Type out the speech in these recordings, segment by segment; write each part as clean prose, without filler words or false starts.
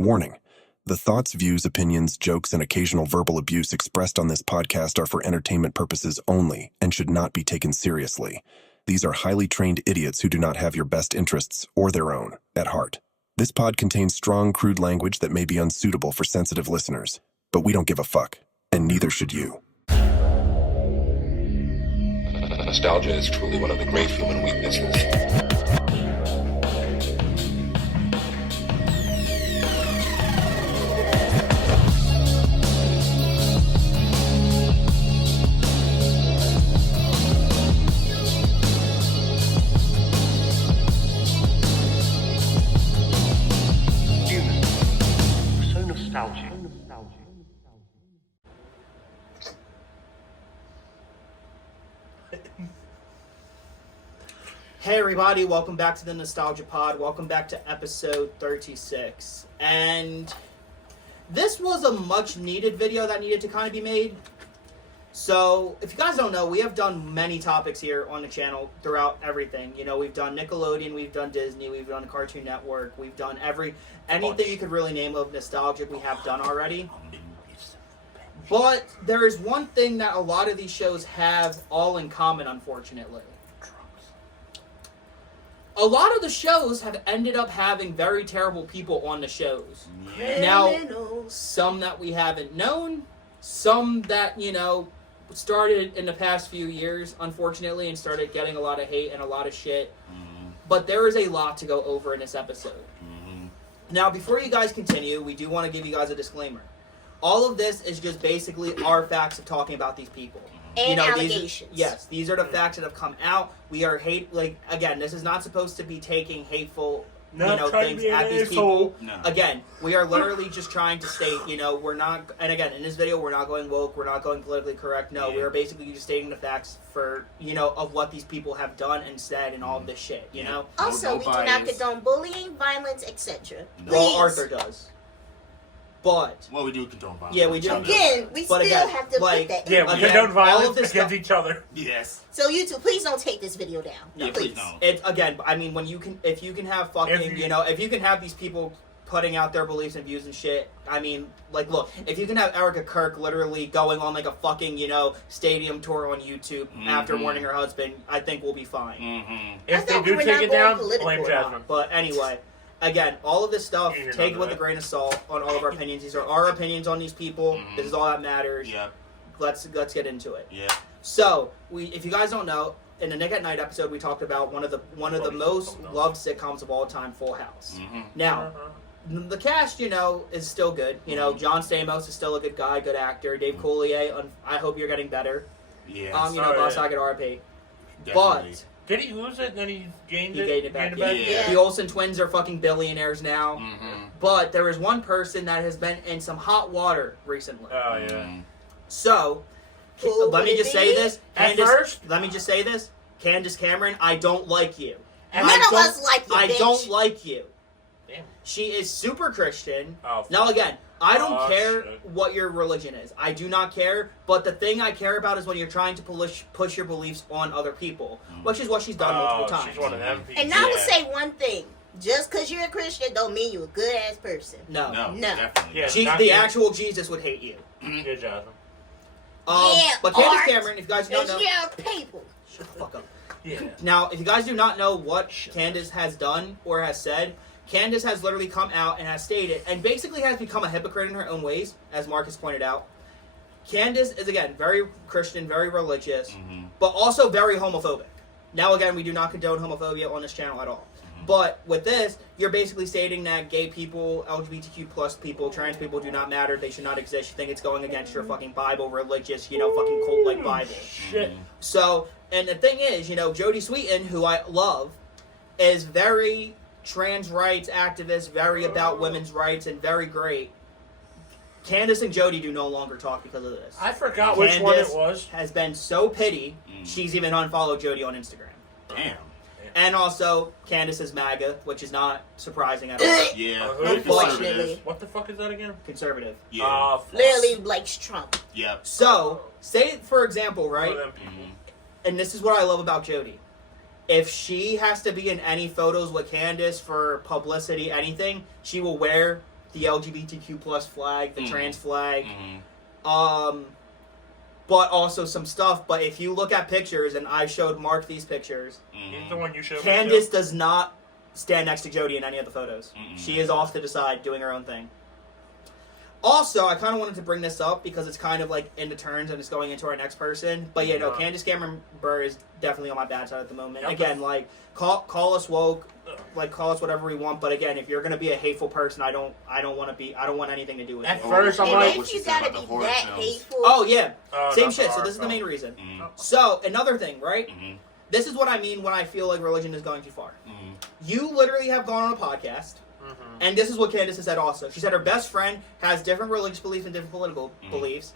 Warning. The thoughts, views, opinions, jokes, and occasional verbal abuse expressed on this podcast are for entertainment purposes only and should not be taken seriously. These are highly trained idiots who do not have your best interests or their own at heart. This pod contains strong, crude language that may be unsuitable for sensitive listeners, but we don't give a fuck, and neither should you. Nostalgia is truly one of the great human weaknesses. Hey everybody, welcome back to the Nostalgia Pod. Welcome back to episode 36. And this was a much needed video that needed to kind of be made. So, if you guys don't know, we have done many topics here on the channel throughout everything. You know, we've done Nickelodeon, we've done Disney, we've done Cartoon Network, we've done anything you could really name of nostalgic we have done already. But there is one thing that a lot of these shows have all in common, unfortunately. A lot of the shows have ended up having very terrible people on the shows. Yeah. Now, some that we haven't known, some that, you know, started in the past few years, unfortunately, and started getting a lot of hate and a lot of shit. Mm-hmm. But there is a lot to go over in this episode. Mm-hmm. Now, before you guys continue, we do want to give you guys a disclaimer. All of this is just basically our facts of talking about these people. And allegations. These are the facts that have come out. We are again, this is not supposed to be taking hateful, things at these people. No. Again, we are literally just trying to state, we're not, and again, in this video, we're not going woke, we're not going politically correct. No, we are basically just stating the facts for, of what these people have done and said and all of this shit, you know? Also, we do not condone bullying, violence, etc. Well, Arthur does. But we do condone violence. Yeah, we do. Again, we still have to put that in. Yeah, we condone violence against each other. Yes. So you two, please don't take this video down. No, please don't. If you can have if you can have these people putting out their beliefs and views and shit, look, if you can have Erica Kirk literally going on like a fucking, stadium tour on YouTube after warning her husband, I think we'll be fine. Mm-hmm. If they do take it down, blame Jasmine. But anyway. Again, all of this stuff, take it with a grain of salt on all of our opinions. These are our opinions on these people. Mm-hmm. This is all that matters. Yep. Let's get into it. Yeah. So, if you guys don't know, in the Nick at Night episode, we talked about one of the most loved sitcoms of all time, Full House. Mm-hmm. Now, the cast, is still good. John Stamos is still a good guy, good actor. Dave Coulier, I hope you're getting better. Yeah. Boss I get RP. Definitely. But did he lose it and then he gained it back? Yeah. The Olsen twins are fucking billionaires now. Mm-hmm. But there is one person that has been in some hot water recently. Oh, yeah. So, let me just say this. Candace Cameron, I don't like you. None of us like you, I don't like you. Damn. She is super Christian. Oh, now, again, I don't care what your religion is. I do not care. But the thing I care about is when you're trying to push your beliefs on other people, which is what she's done multiple times. She's one of them people. And I will say one thing. Just because you're a Christian don't mean you're a good-ass person. No. Definitely. Yeah, the actual Jesus would hate you. Yeah, Jonathan. But Candace Cameron, if you guys don't know... people. Shut the fuck up. Yeah. Now, if you guys do not know what Candace has done or has said... Candace has literally come out and has stated, and basically has become a hypocrite in her own ways, as Marcus pointed out. Candace is, again, very Christian, very religious, but also very homophobic. Now, again, we do not condone homophobia on this channel at all. But with this, you're basically stating that gay people, LGBTQ plus people, trans people do not matter, they should not exist. You think it's going against your fucking Bible, religious, fucking cult-like Bible. Shit. So, and the thing is, Jodie Sweetin, who I love, is very... trans rights activist, very about women's rights, and very great. Candace and Jodie do no longer talk because of this. I forgot which one it was. Has been so petty, she's even unfollowed Jodie on Instagram. Damn. And also, Candace is MAGA, which is not surprising at all. Yeah. Unfortunately. What the fuck is that again? Conservative. Yeah. Literally likes Trump. Yep. So, say, for example, right? And this is what I love about Jodie. If she has to be in any photos with Candace for publicity, anything, she will wear the LGBTQ plus flag, the trans flag, Mm-hmm. but also some stuff. But if you look at pictures, and I showed Mark these pictures, He's the one you showed. Candace does not stand next to Jodie in any of the photos. Mm-mm. She is off to the side doing her own thing. Also, I kind of wanted to bring this up because it's kind of like in the turns and it's going into our next person. But yeah, no, Candace Cameron Bure is definitely on my bad side at the moment. Yep. Again, like call us woke, like call us whatever we want. But again, if you're gonna be a hateful person, I don't want anything to do with At it. first, I'm And like, if you gotta be that hateful, Oh yeah, same not shit. the So art this is the film. main reason. Mm-hmm. So another thing, right? Mm-hmm. This is what I mean when I feel like religion is going too far. Mm-hmm. You literally have gone on a podcast. And this is what Candace has said also. She said her best friend has different religious beliefs and different political beliefs.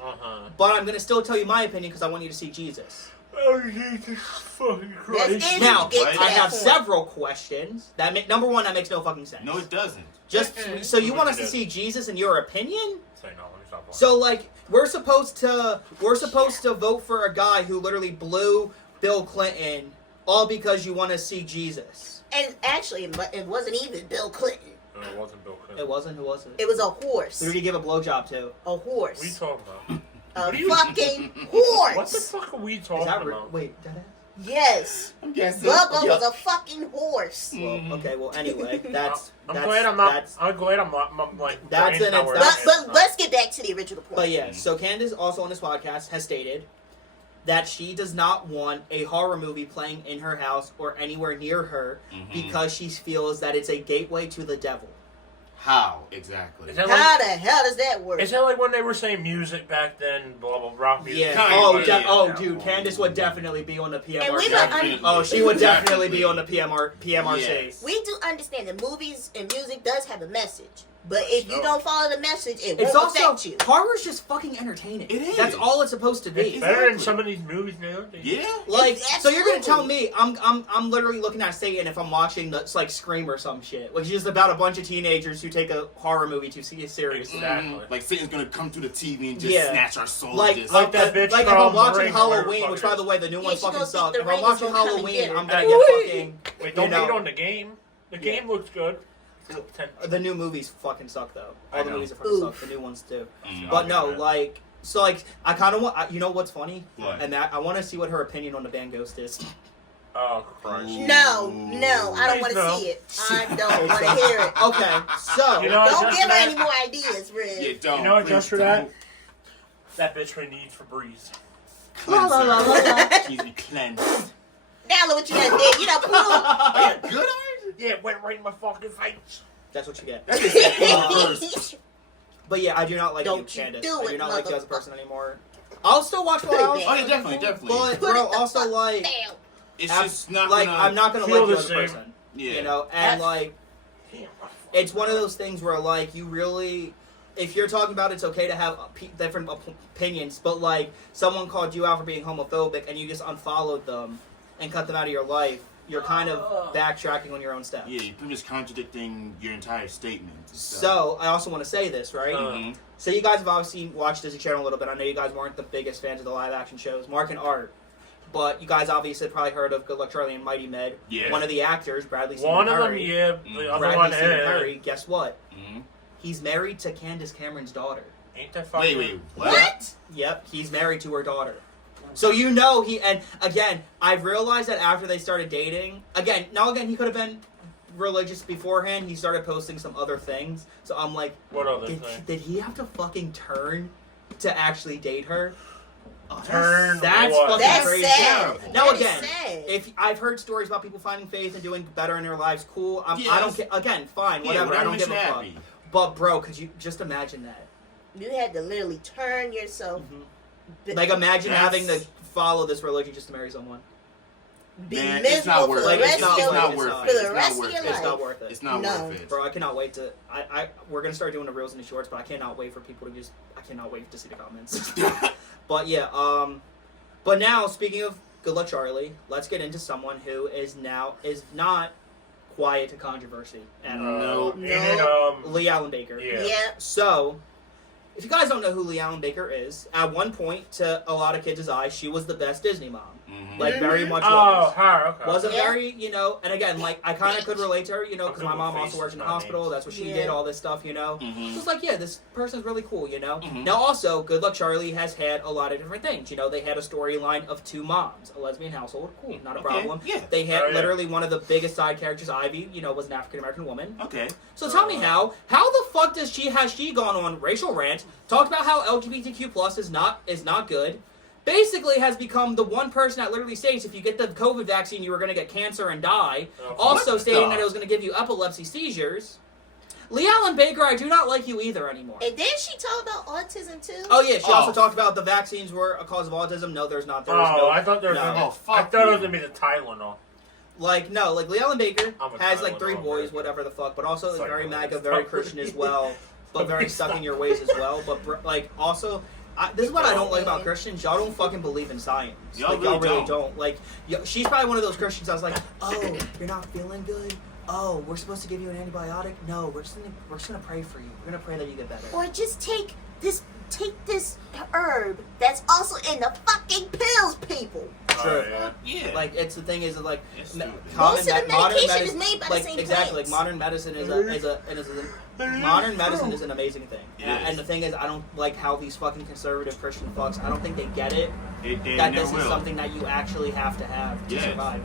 But I'm going to still tell you my opinion because I want you to see Jesus. Oh, Jesus fucking Christ. That's Now, Get to I that have point. several questions. Number one, that makes no fucking sense. No, it doesn't. Just so you want us to It see Jesus in your opinion? Say no, let me stop playing. So like we're supposed to vote for a guy who literally blew Bill Clinton all because you want to see Jesus. and actually, it wasn't even Bill Clinton. No, it wasn't Bill Clinton. It wasn't. Who was it? It was a horse. Who did he give a blowjob to? A What are you horse. talking about? A fucking horse. What the fuck are we Is talking that about? wait? That Yes. I'm guessing. Bubba was a fucking horse. well, okay. Well, anyway, that's. I'm that's, glad I'm not. that's- I'm glad I'm not. Like, That's brain's an- not where that's- it But is. let's get back to the original point. But yeah, so Candace also on this podcast has stated that she does not want a horror movie playing in her house or anywhere near her because she feels that it's a gateway to the devil. How exactly? Is that How like, the hell does that work? is that like when they were saying music back then? Blah blah rock music. Yeah. Kinda, Oh, yeah. dude, Candace would definitely be on the And PMRC. we don't Oh, she would definitely be on the PMRC. Yes. We do understand that movies and music does have a message, but if you don't follow the message, it It's won't also affect you. horror's just fucking entertaining. It is. That's all it's supposed to be. It's better than Exactly. some of these movies now. Yeah. Like, so you're gonna tell Absolutely. me I'm literally looking at Satan if I'm watching it's like Scream or some shit, which is about a bunch of teenagers who take a horror movie too seriously. Exactly. Like Satan's gonna come through the TV and just Yeah. snatch our souls. Like, just, Like that bitch like if from I'm The watching Ring, Halloween, whatever which the fuck by the way, the new Yeah, one she fucking gonna think sucked. The If I'm Ring is watching gonna come and Halloween, get her. I'm gonna get fucking. Wait, don't you know, hate on the game. The game looks good. The new movies fucking suck though. All I the know. movies are fucking suck. The new ones too. Mm. But no, Okay. like, so like, I kind of want. You know what's funny? What? And that I want to see what her opinion on the band Ghost is. Oh Christ. No, I don't want to No. see it. I don't want to hear it. Okay, so You know, Don't just give her that- any more ideas, Red. Yeah, don't. You know what, please just for don't. that bitch may need Febreze. La, la, la, la, la. She needs to be cleansed. Now look what you done did. You done proved. Good art? Yeah, it went right in my fucking face. That's what you get. That is the first. But yeah, I do not like you, Don't you Candace. do I do it, not like you as a motherfucker. person anymore. I'll still watch Full House. Oh yeah, definitely. But Put bro, it the also fuck like, down. It's af- just not like gonna. I'm not gonna feel like you the as a same. person. Yeah. You know, and That's- like, Damn. it's one of those things where like you really, if you're talking about it's okay to have different opinions, but like someone called you out for being homophobic and you just unfollowed them and cut them out of your life, you're kind of backtracking on your own steps. Yeah, you're just contradicting your entire statement. and stuff. So I also want to say this, right? Mhm. So you guys have obviously watched Disney Channel a little bit. I know you guys weren't the biggest fans of the live action shows, Mark and Art. But you guys obviously probably heard of Good Luck Charlie and Mighty Med. Yeah. One of the actors, Bradley One of them, Perry. yeah. The other Bradley one, Stephen eh. Perry, guess what? Mhm. He's married to Candace Cameron's daughter. Ain't that fucking... Wait, what? What? Yep, he's married to her daughter. So you know and again, I've realized that after they started dating, again, he could have been religious beforehand. He started posting some other things. So I'm like, What other did, thing? did he have to fucking turn to actually date her? Turn That's what? fucking That's crazy. sad. Now That is again, sad. if I've heard stories about people finding faith and doing better in their lives, cool. I don't Yes. care. Again, fine, Yeah, whatever. I don't makes give a you fuck. happy. But bro, could you just imagine that? You had to literally turn yourself. Like imagine That's- having to follow this religion just to marry someone. Be Man, it's miserable not for worth the it. rest It's of not- your it's not life. worth it. For It's the not rest worth of your it. It's life. not worth it. It's not No. worth it. Bro, I cannot wait to. We're gonna start doing the reels and the shorts, but I cannot wait for people to just. I cannot wait to see the comments. But yeah, but now speaking of Good Luck Charlie, let's get into someone who is not quiet to controversy at all. No. Ain't it, Lee Allen Baker. Yeah. Yeah. So, if you guys don't know who Lee Allen Baker is, at one point, to a lot of kids' eyes, she was the best Disney mom. Like, very much Oh, was. her. Okay. Was a Yeah. very, and again, like, I kind of could relate to her, because my mom also works in the hospital. That's what she did, all this stuff, So it's like, yeah, this person's really cool, Now, also, Good Luck Charlie has had a lot of different things. They had a storyline of 2 moms, a lesbian household. Cool, not a problem. Yeah. They had literally one of the biggest side characters, Ivy, was an African American woman. Okay. So tell me how the fuck has she gone on racial rant, talked about how LGBTQ plus is not good, basically has become the one person that literally states if you get the COVID vaccine you were going to get cancer and die, also stating that it was going to give you epilepsy seizures. Lee Allen Baker, I do not like you either anymore. And then she talked about autism too. Oh yeah, she also talked about the vaccines were a cause of autism. No, there's not. I thought there was no. gonna be, I thought it was gonna be the Tylenol. Like Lee Allen Baker I'm a has like 3 Tylenol boys, Baker. whatever the fuck, but also is very Psycho. MAGA, very Christian as well, but very stuck in your ways as well. But like also. This is what I don't like about Christians. Y'all don't fucking believe in science. Y'all y'all really don't. don't. Like, she's probably one of those Christians I was like, oh, you're not feeling good? Oh, we're supposed to give you an antibiotic? No, we're just gonna pray for you. We're gonna pray that you get better. Or just take this herb that's also in the fucking pills, people. True. Yeah. Like, it's the thing is that, like, It's ma- stupid. common Most of the modern medication is medicine- made by the like, same exactly. Like, plants. modern medicine modern medicine is an amazing thing. Yes. And the thing is, I don't like how these fucking conservative Christian fucks, I don't think they get it. They That never this is will. something that you actually have to Yes. survive,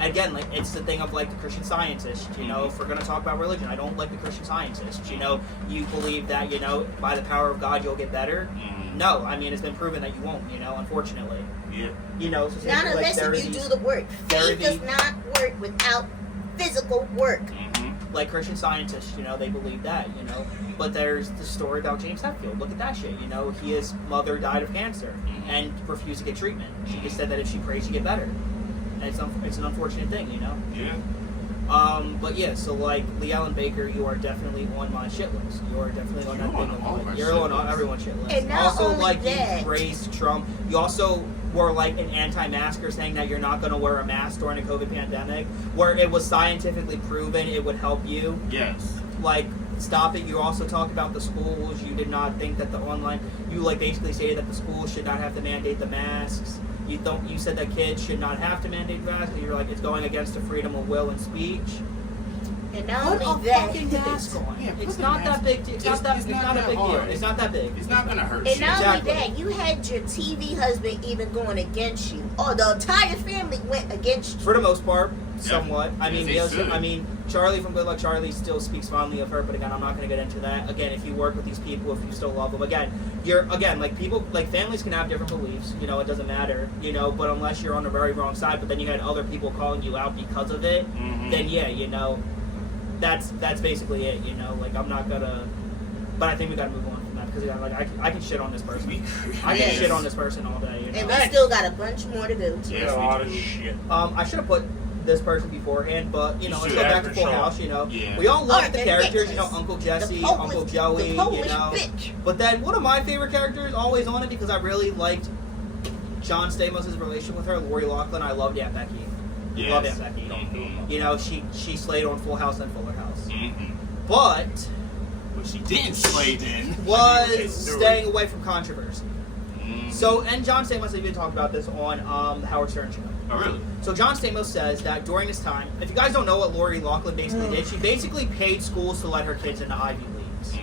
Again, like, it's the thing of, like, the Christian Scientist, if we're going to talk about religion, I don't like the Christian Scientist, you believe that, by the power of God you'll get better. No, I mean, it's been proven that you won't, unfortunately. Yeah. So same Not thing, like, unless there are if you these- do the work. there are Faith does these- not work without physical work. like Christian Scientists, they believe that, But there's the story about James Hetfield. Look at that shit, His mother died of cancer and refused to get treatment. She just said that if she prays, she get better. And it's an unfortunate thing, Yeah. But yeah, so like Lee Allen Baker, you are definitely on my shit list. You are definitely on that You're thing on of all like, my you're shit on lists. everyone's shit list. And not Also, only like that- you praised Trump. You also were like an anti-masker, saying that you're not going to wear a mask during a COVID pandemic, where it was scientifically proven it would help you. Yes. Like, stop it. You also talked about the schools. You did not think that you like basically stated that the schools should not have to mandate the masks. You said that kids should not have to mandate masks. You're like, it's going against the freedom of will and speech. And not Put a only that, fucking mask on. Yeah, put It's the not mask- that big. It's not that. It's not a big deal. hard. It's not that big. It's not gonna hurt and shit. not Exactly. only that, you had your TV husband even going against you. Or the entire family went against you. For the most part, somewhat. I mean, Yes, they should. Charlie from Good Luck Charlie still speaks fondly of her, but again, I'm not going to get into that. Again, if you work with these people, if you still love them, like families can have different beliefs. It doesn't matter. But unless you're on the very wrong side, but then you had other people calling you out because of it, then yeah, that's basically it. Like I'm not gonna. But I think we got to move on from that because I can shit on this person. I can shit on this person all day. And we still got a bunch more to go to. Yes, a lot of we do. shit. I should have put this person beforehand, but let's go should. back to For Full sure. House. Yeah. We all love Alright, the then characters. next. Uncle Jesse, The Uncle Joey. The Polish bitch. But then one of my favorite characters, always on it because I really liked John Stamos' relation with her, Lori Loughlin. I loved Aunt Becky. Yes. Love Aunt Becky. She slayed on Full House and Fuller House, but What she didn't slay then was staying away from controversy. So, and John Stamos even talked about this on the Howard Stern show. Oh really? So John Stamos says that during this time, if you guys don't know what Lori Loughlin basically did, she basically paid schools to let her kids into Ivy Leagues.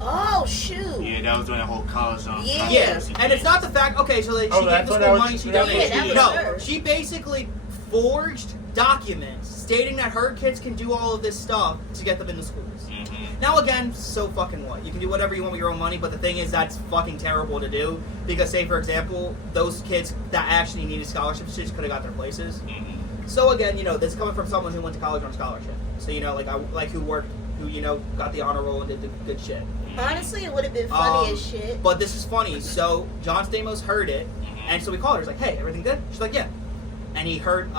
Oh, shoot. Yeah, that was during that whole college Yeah. Yeah, controversy and it's not the fact. Okay, so she gave that's the what school I was- money. She yeah, donated. that was No, her. she basically forged documents stating that her kids can do all of this stuff to get them into schools. Now again, so fucking what? You can do whatever you want with your own money, but the thing is that's fucking terrible to do because, say for example, those kids that actually needed scholarships just could have got their places. So again, this is coming from someone who went to college on scholarship. So who got the honor roll and did the good shit. Honestly, it would have been funny as shit. But this is funny. So John Stamos heard it, and so we called her. He's like, "Hey, everything good?" She's like, "Yeah." And he heard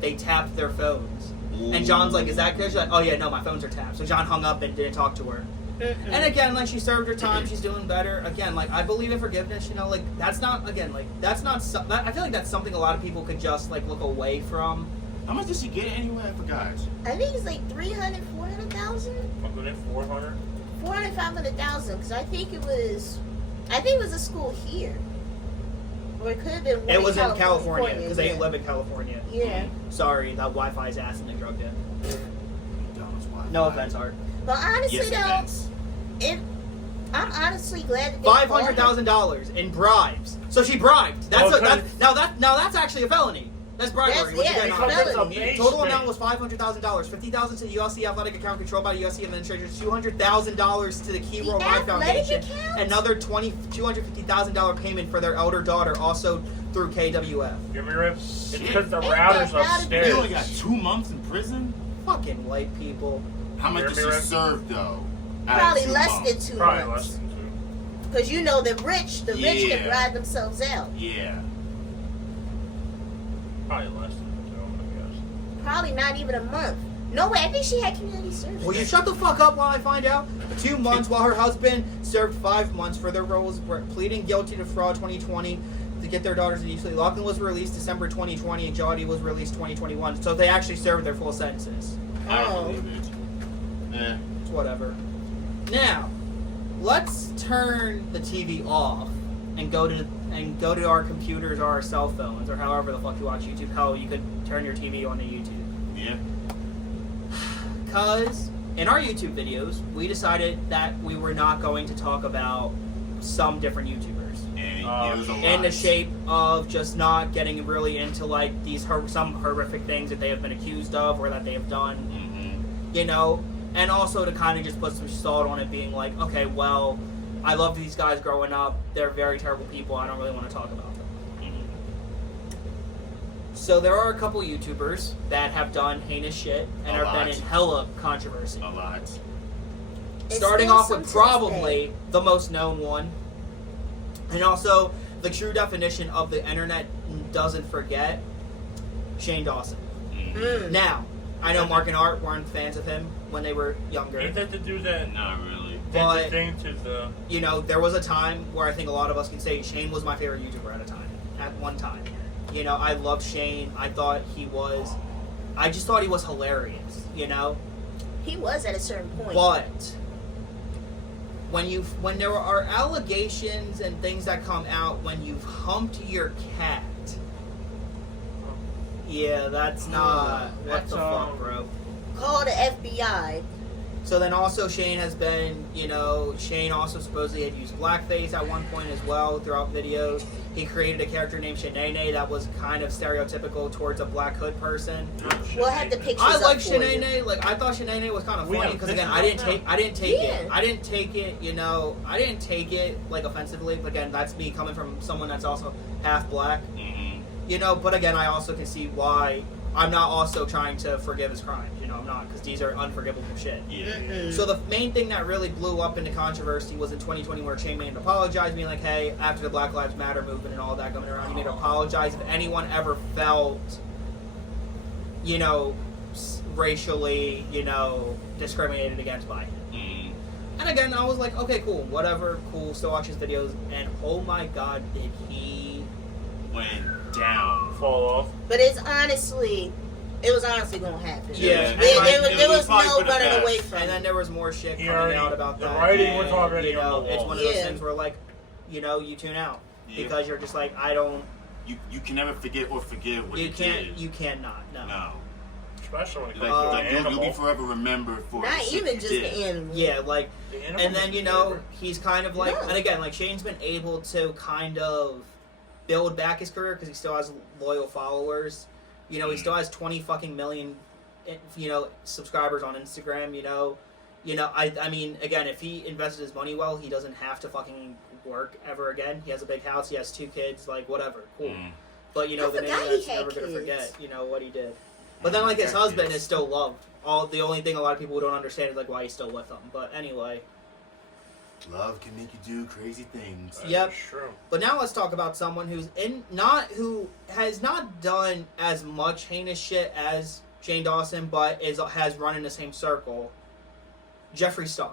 they tapped their phones. And John's like, "Is that good?" She's like, "Oh yeah, no, my phones are tapped." So John hung up and didn't talk to her. And again, like she served her time, she's doing better. Again, like I believe in forgiveness. That's not I feel like that's something a lot of people could just like look away from. How much did she get anyway? I forgot. I think it's like 300, 400,000? Fucking at 400. 400, 500,000, because I think it was I think it was a school here. Or it could have been one It was in California, because they yeah. live in California. Yeah. Sorry, that Wi-Fi is ass and they drugged in. Dumbass No Wi-Fi. offense, Art. But honestly, Yes, though, offense. I'm honestly glad that they caught her. $500,000 in bribes. So she bribed. That's Well, now that's actually a felony. That's bribery. That's- What you yeah, getting it's on? Because it's a felony. base Total rate. amount was $500,000. $50,000 to the USC athletic account controlled by the USC administrators. $200,000 to the Key The World Life athletic Foundation. account? Another $250,000 payment for their elder daughter, also through KWF. Hear me, Rip? It's Shit. because the Ain't router's that router- upstairs. You only got 2 months in prison? Fucking white people. How much Hear did me, she Rick? serve, though? Out of Probably 2 less months? than 2 Probably less months. than 2. Because you know the rich can Yeah. ride themselves out. Yeah. Probably less than 2, I guess. Probably not even a month. No way, I think she had community service. Will you shut the fuck up while I find out? 2 months while her husband served 5 months for their roles, pleading guilty to fraud 2020 to get their daughters initially. Lachlan was released December 2020 and Jody was released 2021. So they actually served their full sentences. I Oh. don't believe it. It's whatever. Now, let's turn the TV off and go to our computers or our cell phones or however the fuck you watch YouTube. Hell, you could turn your TV on to YouTube. Yeah. Because in our YouTube videos, we decided that we were not going to talk about some different YouTubers. And it was a lot. In the shape of just not getting really into like these some horrific things that they have been accused of or that they have done, Mm-hmm. you know, and also to kind of just put some salt on it, being like, okay, well, I love these guys growing up. They're very terrible people. I don't really want to talk about them. So there are a couple YouTubers that have done heinous shit and A have been lot. in hella controversy. A lot. It's Starting still off with some to this probably the most known one, and also the true definition of the internet doesn't forget, Shane Dawson. Mm-hmm. Mm. Now, I know Mark and Art weren't fans of him when they were younger. Ain't that the dude that Not really. did But- the thing to the... You know, there was a time where I think a lot of us can say Shane was my favorite YouTuber at one time. You know, I loved Shane. I just thought he was hilarious, you know? He was at a certain point. But when there are allegations and things that come out when you've humped your cat, yeah, that's not what That's, the fuck, bro. Call the FBI. So then also Shane has been, you know, Shane also supposedly had used blackface at one point as well throughout videos. He created a character named Shanae that was kind of stereotypical towards a black hood person. We'll have the pictures I up like for you. Shanae. Like I thought Shanae was kind of We funny have because again, pictures I didn't take Yeah. it. I didn't take it. You know, I didn't take it like offensively. But again, that's me coming from someone that's also half black. Mm-hmm. You know, but again, I also can see why I'm not also trying to forgive his crimes. You know, I'm not because these are unforgivable shit. Yeah. Mm-mm. So the main thing that really blew up into controversy was in 2020 where Shane made an apologize, being like, hey, after the Black Lives Matter movement and all that going around, he made an apologize if anyone ever felt, you know, racially, you know, discriminated against by him. Mm-hmm. And again, I was like, okay, cool, whatever, cool, still watch his videos, and oh my god, did he... Went down. Fall off. But it was honestly gonna happen. Yeah. There was probably no for the running best. away from And it. then there was more shit He coming already- out about the that. writing was and, already you know, on the it's wall. one of those Yeah. things where, like, you know, you tune out. Yeah. Because you're just like, I don't... You can never forget or forgive what You you can't. did. You cannot. No. No. Especially when it Like, comes to like the you'll be animal. forever remembered for the Not shit even you just did. the animal. Yeah, like, The animal and then was you know favorite. he's kind of like, No. and again, like Shane's been able to kind of build back his career because he still has loyal followers. You know, he still has 20 fucking million, you know, subscribers on Instagram. You know, I mean, again, if he invested his money well, he doesn't have to fucking work ever again. He has a big house. He has 2 kids. Like, whatever, cool. Mm. But you know, I the forgot name he that's had never gonna kids. forget. You know what he did. But then, like, his Yeah, husband kids. is still loved. The only thing a lot of people don't understand is like why he's still with them. But anyway, Love can make you do crazy things. Yep. That's true. but now let's talk about someone who has not done as much heinous shit as Shane Dawson, but has run in the same circle. Jeffree Star.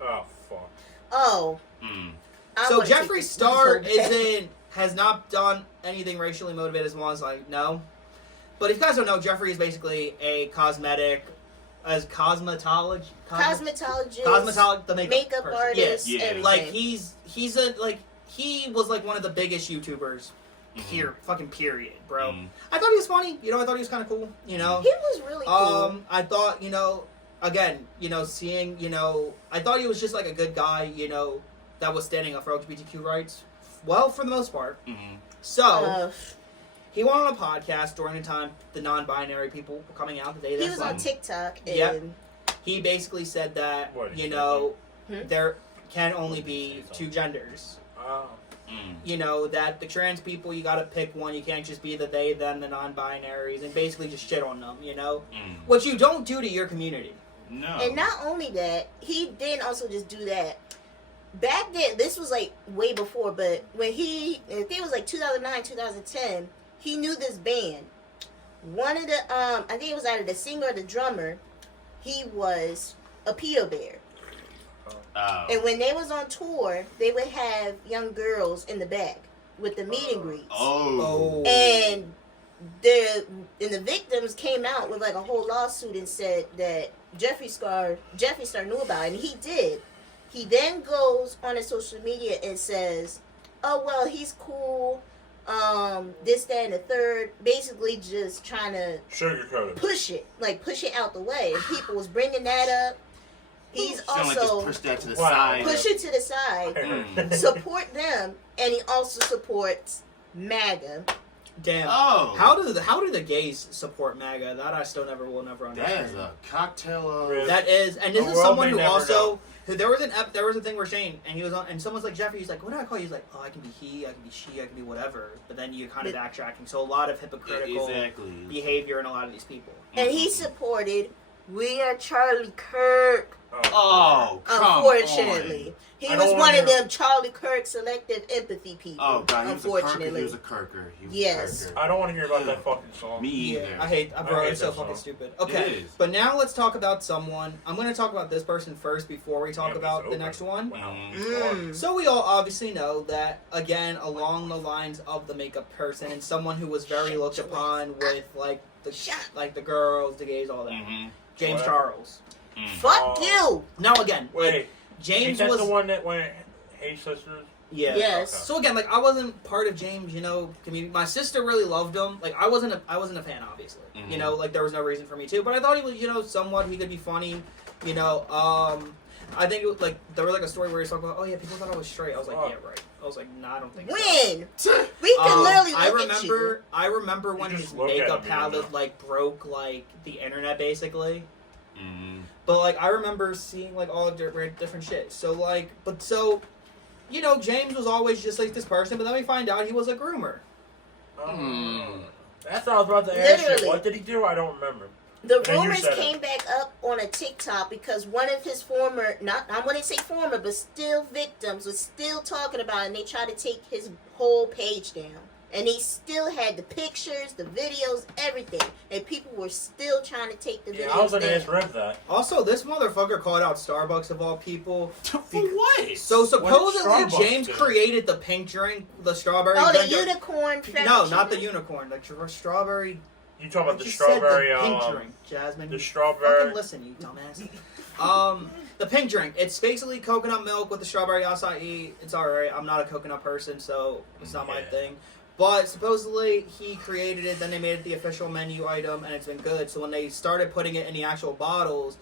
Oh, fuck. Oh. Mm. I So wanna take Jeffree this Star one back. has not done anything racially motivated as long as I know. But if you guys don't know, Jeffree is basically a cosmetologist, Cosmetologist, the makeup person. artist, Yeah. everything. Like he's a like he was like one of the biggest YouTubers. Fucking period, bro. I thought he was funny. I thought he was kind of cool. He was really cool. I thought, again, seeing, I thought he was just like a good guy, that was standing up for LGBTQ rights. Well, for the most part. So, he went on a podcast during the time the non-binary people were coming out. The day he was on TikTok. And yeah. He basically said that, there can only be two genders. That the trans people, you gotta pick one. You can't just be the they, them, the non-binaries, and basically just shit on them, Which you don't do to your community. No. And not only that, he didn't also just do that. Back then, this was like way before, but when I think it was like 2009, 2010, he knew this band. One of the, I think it was either the singer or the drummer, he was a Pito Bear. Oh. And when they was on tour, they would have young girls in the back with the meet and greets. Oh. And the victims came out with like a whole lawsuit and said that Jeffree Star knew about it, and he did. He then goes on his social media and says, "Oh well, he's cool. This, that, and the third." Basically, just trying to push it out the way. And people was bringing that up. He's also push that to the side. Push it to the side. Support them, and he also supports MAGA. Damn. Oh. How do the gays support MAGA? That I still will never understand. That is a cocktail of... That is, and this is someone who also... There was a thing where Shane, and he was on, and someone's like, Jeffrey, he's like, what do I call you? He's like, oh, I can be he, I can be she, I can be whatever. But then you kind of backtracking. So a lot of hypocritical behavior in a lot of these people. And he supported, we are Charlie Kirk. Oh, unfortunately. He was one of them Charlie Kirk selective empathy people. Oh, God, unfortunately. He was a Kirker. Yes. I don't want to hear about that fucking song. Me either. I hate it's so fucking stupid. Okay, but now let's talk about someone. I'm going to talk about this person first before we talk about the next one. So we all obviously know that, again, along the lines of the makeup person and someone who was very looked upon with, like the girls, the gays, all that. James Charles. Fuck you! Now again, wait, James was the one that went Hey Sisters. Yeah. Yes. Okay. So again, I wasn't part of James, community. My sister really loved him. I wasn't a fan, obviously. There was no reason for me to, but I thought he was, somewhat he could be funny. I think it was there was a story where he was talking about, oh yeah, people thought I was straight. I was like, yeah, right. I was like, nah, I don't think so. When? We can literally look at you. I remember when his makeup palette broke the internet basically. But I remember seeing all different shit. So James was always just this person, but then we find out he was a groomer. That's what I was about to ask you. What did he do? I don't remember. The rumors came back up on a TikTok because one of his former, I wouldn't say former, but still victims was still talking about it, and they tried to take his whole page down. And he still had the pictures, the videos, everything. And people were still trying to take the videos down. I was going to ask that. Also, this motherfucker called out Starbucks of all people. For what? So supposedly James created the pink drink, the strawberry drink. Oh, the unicorn. No, not the unicorn. The strawberry. You talking about the strawberry? Said the pink drink, Jasmine. The strawberry. Fucking listen, you dumbass. The pink drink. It's basically coconut milk with the strawberry acai. It's alright. I'm not a coconut person, so it's not my thing. But supposedly he created it, then they made it the official menu item, and it's been good. So when they started putting it in the actual bottles,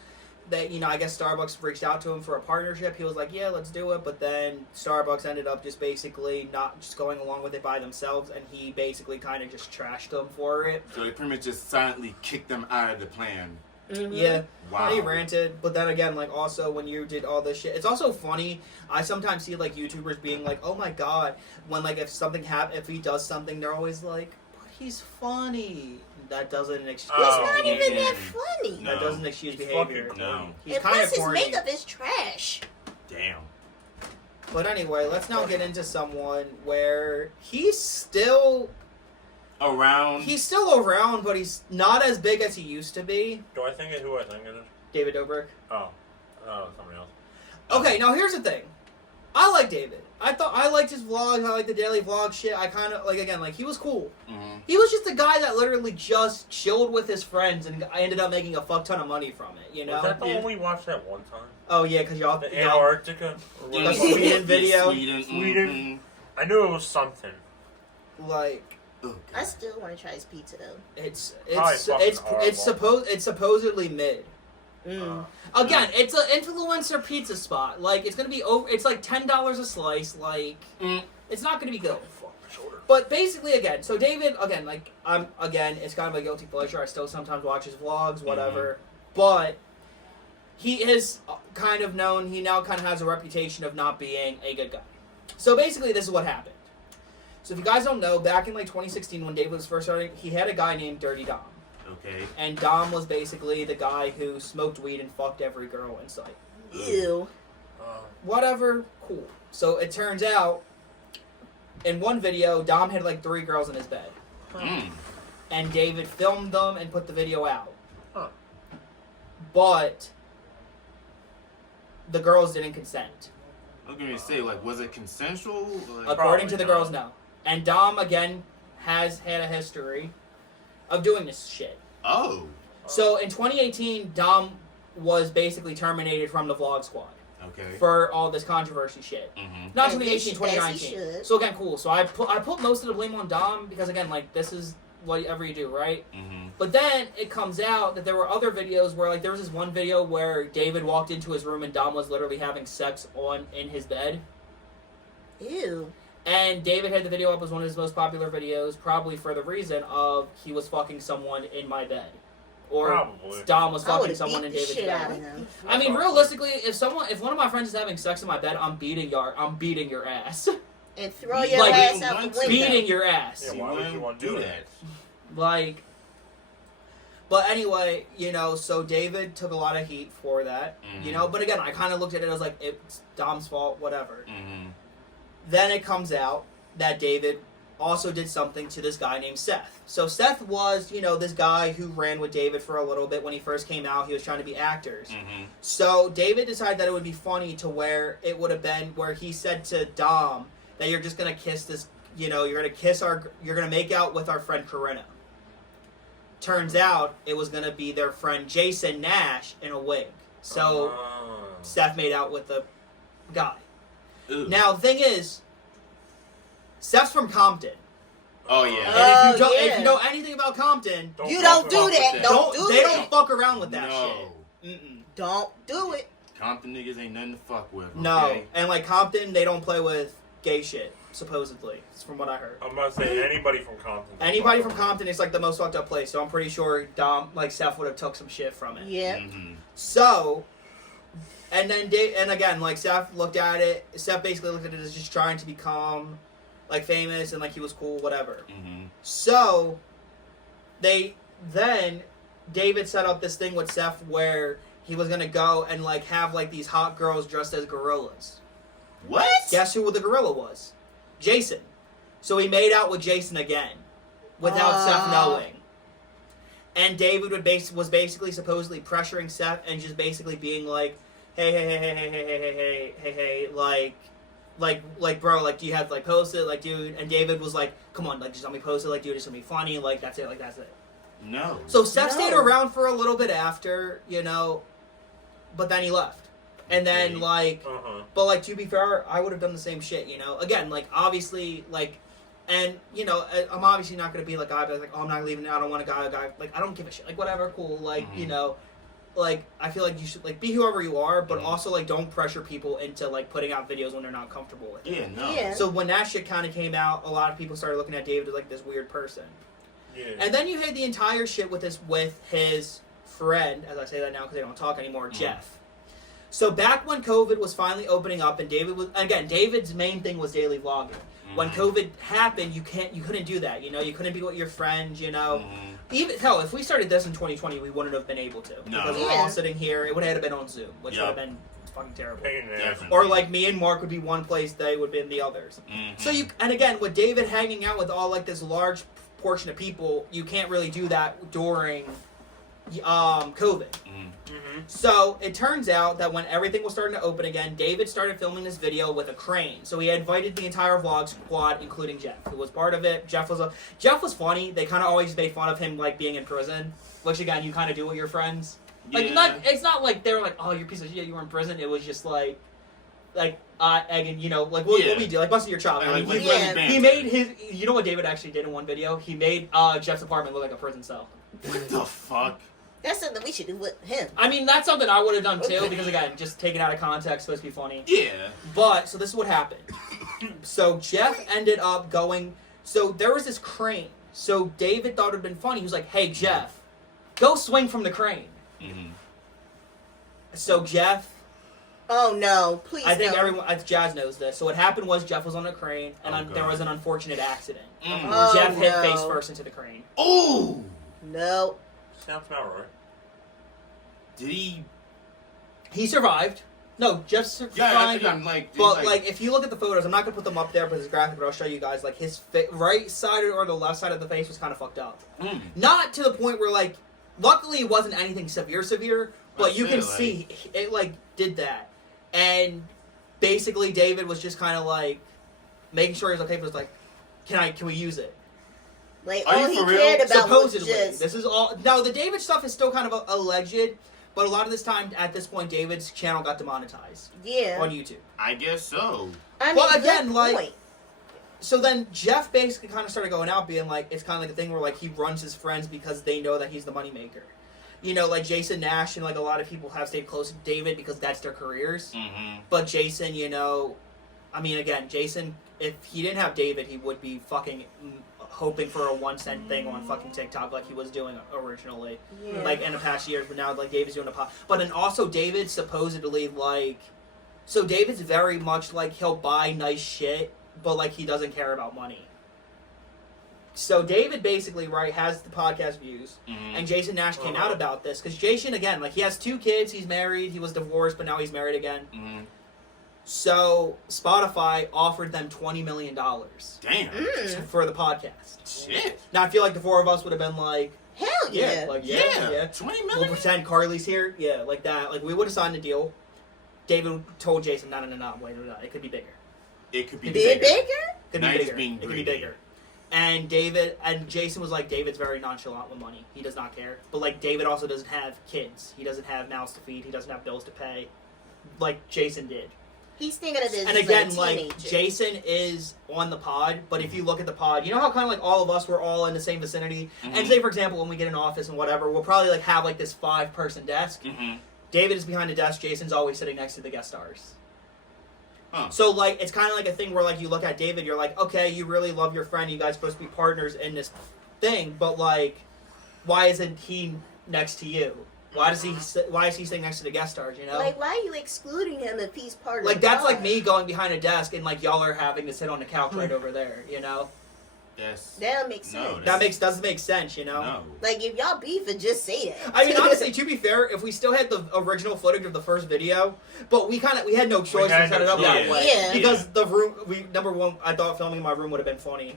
that I guess Starbucks reached out to him for a partnership. He was like, yeah, let's do it. But then Starbucks ended up just basically not just going along with it by themselves, and he basically kind of just trashed them for it. So they pretty much just silently kicked them out of the plan. Yeah. Wow. He ranted, but then again, also when you did all this shit, it's also funny. I sometimes see YouTubers being like, "Oh my god," when if something if he does something, they're always like, "But he's funny." That doesn't excuse. He's not even that funny. No. That doesn't excuse behavior. No. He's kind of corny. His makeup is trash. Damn. But anyway, let's now get into someone where he's still around. He's still around, but he's not as big as he used to be. Do I think it? Who I think it is? David Dobrik. Oh, somebody else. Okay, now here's the thing. I like David. I liked his vlogs. I like the daily vlog shit. I kind of he was cool. He was just a guy that literally just chilled with his friends, and I ended up making a fuck ton of money from it. Was that the one we watched that one time? Oh yeah, because y'all the Antarctica, the Sweden video. Sweden. I knew it was something. Like, Oh, I God. still want to try his pizza though. it's supposedly mid. Again, it's an influencer pizza spot. Like, it's gonna be over. It's like $10 a slice. Like, it's not gonna be good. But basically, again, so David, again, like, it's kind of a guilty pleasure. I still sometimes watch his vlogs, whatever. But he is kind of known. He now kind of has a reputation of not being a good guy. So basically, this is what happened. So if you guys don't know, back in like 2016 when David was first starting, he had a guy named Dirty Dom. Okay. And Dom was basically the guy who smoked weed and fucked every girl in sight. Ew. Whatever, cool. So it turns out, in one video, Dom had like 3 girls in his bed. And David filmed them and put the video out. But the girls didn't consent. I'm gonna say, like, was it consensual? Like, According to the not. girls, no. And Dom, again, has had a history of doing this shit. oh. So in 2018, Dom was basically terminated from the Vlog Squad Okay. for all this controversy shit. Not As 2018, he 2019. should. So again, cool. So I put most of the blame on Dom because again, like, this is whatever you do, right? But then it comes out that there were other videos where, like, there was this one video where David walked into his room and Dom was literally having sex in his bed. Ew. And David had the video up as one of his most popular videos, probably for the reason of he was fucking someone in my bed. Or Probably. Dom was I fucking would've someone beat in the David's shit out bed. of him. I mean, realistically, if one of my friends is having sex in my bed, I'm beating your ass. And throw your Like, ass out the window. Beating your ass. Yeah, why would you want to do that? Like, but anyway, so David took a lot of heat for that, but again, I kind of looked at it as like, it's Dom's fault, whatever. Then it comes out that David also did something to this guy named Seth. So Seth was, this guy who ran with David for a little bit when he first came out. He was trying to be actors. So David decided that it would be funny to where it would have been where he said to Dom that you're just going to kiss this, you're going to make out with our friend Corinna. Turns out it was going to be their friend Jason Nash in a wig. So Seth made out with the guy. Ooh. Now, the thing is, Seth's from Compton. Oh, yeah. And Oh, if you know anything about Compton, You don't do that. that. Don't do they that. don't fuck around with that No. shit. Mm-mm. Don't do it. Compton niggas ain't nothing to fuck with. No, Okay? and like Compton, they don't play with gay shit. Supposedly, it's from what I heard. I'm about to say anybody from Compton. Anybody from Compton is like the most fucked up place, so I'm pretty sure Seth would have took some shit from it. Yeah. So, and then again, like Seth looked at it. Seth basically looked at it as just trying to become like famous and like he was cool, whatever. So, David set up this thing with Seth where he was gonna go and like have like these hot girls dressed as gorillas. What? Guess who the gorilla was? Jason. So he made out with Jason again, without Seth knowing. And David was basically supposedly pressuring Seth and just basically being like, hey, like, bro, like, do you have to, like, post it? Like, dude, and David was like, come on, like, just let me post it, like, dude, it's gonna be funny, like, that's it. No. So Seth stayed around for a little bit after, but then he left. And then, like, but, like, to be fair, I would have done the same shit, Again, like, obviously, like, and, I'm obviously not going to be like, like, oh, I'm not leaving, I don't want a guy, like, I don't give a shit. Like, whatever, cool. Like, like, I feel like you should, like, be whoever you are, but also, like, don't pressure people into, like, putting out videos when they're not comfortable with it. Yeah, no. Yeah. So when that shit kind of came out, a lot of people started looking at David as, like, this weird person. Yeah. And then you had the entire shit with his friend, as I say that now because they don't talk anymore, Jeff. So back when COVID was finally opening up and David's main thing was daily vlogging. When COVID happened, you couldn't do that, you couldn't be with your friends, Even, hell, if we started this in 2020, we wouldn't have been able to. No. Because we're all sitting here, it would have been on Zoom, which would have been fucking terrible. Pain in the ass. Definitely. Or like me and Mark would be one place, they would be in the others. So and again, with David hanging out with all like this large portion of people, you can't really do that during COVID. So it turns out that when everything was starting to open again, David started filming this video with a crane. So he invited the entire vlog squad, including Jeff, who was part of it. Jeff was funny. They kind of always made fun of him like being in prison, which again you kind of do with your friends. Like it's not like they were like, oh, you're a piece of shit, you were in prison. It was just like, egging, like what we do, like busting your child. Like, He banter. made his. You know what David actually did in one video? He made Jeff's apartment look like a prison cell. What the fuck? That's something we should do with him. I mean, that's something I would have done too, because again, just taken out of context, supposed to be funny. Yeah. But so this is what happened. So Jeff ended up going. So there was this crane. So David thought it would have been funny. He was like, "Hey Jeff, go swing from the crane." Mm-hmm. So Jeff. Oh no! Please. I think no. everyone, Jazz knows this. So what happened was Jeff was on a crane, and Oh, there God. was an unfortunate accident. Mm. Oh, Jeff hit no. face first into the crane. Oh! No. Sounds about right. Did he? He survived. No, Jeff survived. I'm like, But like, if you look at the photos, I'm not gonna put them up there because it's graphic, but I'll show you guys. Like his right side or the left side of the face was kind of fucked up. Mm. Not to the point where like, luckily it wasn't anything severe, but you can see it like did that, and basically David was just kind of like making sure he was okay, but was like, can we use it? Like Are all you he for real? cared about was Supposedly, just. this is all. Now the David stuff is still kind of alleged, but a lot of this time at this point, David's channel got demonetized Yeah. on YouTube. I guess so. I mean, Well, good again, like- point. So then Jeff basically kind of started going out, being like, it's kind of like a thing where like he runs his friends because they know that he's the moneymaker. Like Jason Nash and like a lot of people have stayed close to David because that's their careers. Mm-hmm. But Jason, I mean, again, Jason, if he didn't have David, he would be fucking hoping for a 1 cent thing on fucking TikTok like he was doing originally, Yeah. like in the past years. But now like David's doing a pop. But then also David supposedly like, so David's very much like he'll buy nice shit, but like he doesn't care about money. So David basically has the podcast views, Mm-hmm. and Jason Nash came out about this because Jason again like he has 2 kids, he's married, he was divorced, but now he's married again. Mm-hmm. So Spotify offered them $20 million Damn. for the podcast. Shit. Now I feel like the 4 of us would have been like, Hell yeah, yeah. like Yeah. yeah. 20 We'll million. pretend Carly's here, yeah, like that. Like we would have signed a deal. David told Jason, no, wait, no, it could be bigger. It could be Big bigger. bigger? Could Now be he's bigger. being It could be greedy. bigger. And Jason was like, David's very nonchalant with money. He does not care. But like David also doesn't have kids. He doesn't have mouths to feed. He doesn't have bills to pay, like Jason did. He's thinking of this And as again, a like teenager. Jason is on the pod, but if you look at the pod, you know how kind of like all of us were all in the same vicinity. Mhm. And say for example, when we get in office and whatever, we'll probably like have like this 5-person desk. Mm-hmm. David is behind the desk. Jason's always sitting next to the guest stars. Huh. So like it's kind of like a thing where like you look at David, you're like, okay, you really love your friend. You guys are supposed to be partners in this thing, but like, why isn't he next to you? Why is he sitting next to the guest stars? Like, why are you excluding him if he's part of Like the that's pod? like me going behind a desk and like y'all are having to sit on the couch right over there. Yes. That don't make sense. No, That doesn't make sense. No. Like, if y'all beefing, just say that. I mean, honestly, to be fair, if we still had the original footage of the first video, but we had no choice to had set no it up that choice. way. Yeah. Because the room, number one, I thought filming in my room would have been funny.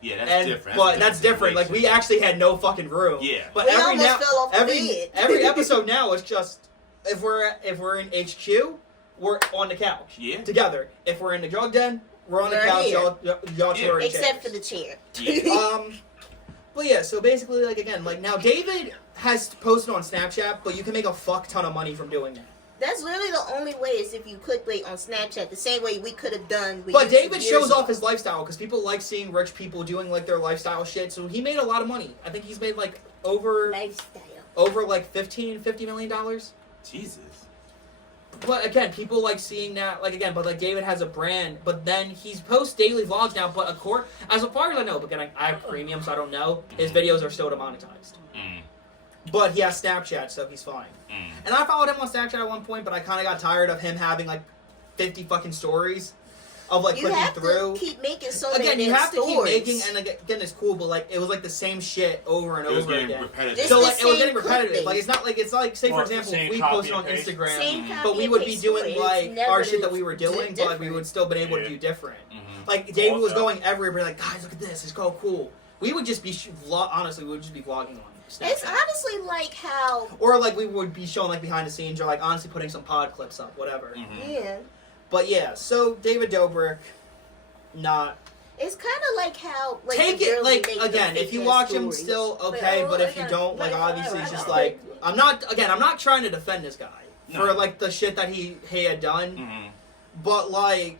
Yeah, that's And different. but that's different. Like we actually had no fucking room. Yeah. But We almost fell off the bed. every episode now is just if we're in HQ, we're on the couch. Yeah. Together. If we're in the drug den, we're on the We're couch. here. Y'all two are in Except for chairs. the chair. Yeah. But yeah, so basically, like again, like now David has posted on Snapchat, but you can make a fuck ton of money from doing that. That's literally the only way is if you clickbait on Snapchat, the same way we could have done with But YouTube David years shows ago. off his lifestyle because people like seeing rich people doing like their lifestyle shit. So he made a lot of money. I think he's made like over like $50 million. Jesus. But again, people like seeing that. Like again, but like David has a brand. But then he's posts daily vlogs now. But as far as I know, but again, I have premium, so I don't know. His videos are still demonetized. Mm. But he has Snapchat, so he's fine. Mm. And I followed him on Snapchat at one point, but I kind of got tired of him having like 50 fucking stories of like You clicking have through. to keep making so Again, many you have to keep stories. making, and again, it's cool, but like it was like the same shit over and It was over getting again. repetitive. It's So the like it was same getting repetitive. clickbait. Like it's like say for Well, it's the example, same if we copy posted on and paste. Instagram, Same copy but we and would be paste doing story. like It's never our shit that we were doing, but like we different. would still been able to Yeah. do different. Mhm. Like David was Also- going everywhere, like guys, look at this, it's so cool. We would just be honestly, we would just be vlogging on Snapchat. It's honestly like how, Or like we would be showing like behind the scenes, or like honestly putting some pod clips up, whatever. Mhm. yeah. But yeah, so David Dobrik, not It's kind of like how, like, take the it girls like make again. the If you fake watch him, stories. still Like, okay. oh, But if I you got- don't, like like, obviously, it's I just got- like I'm not trying to defend this guy for No. like the shit that he had done. Mhm. but like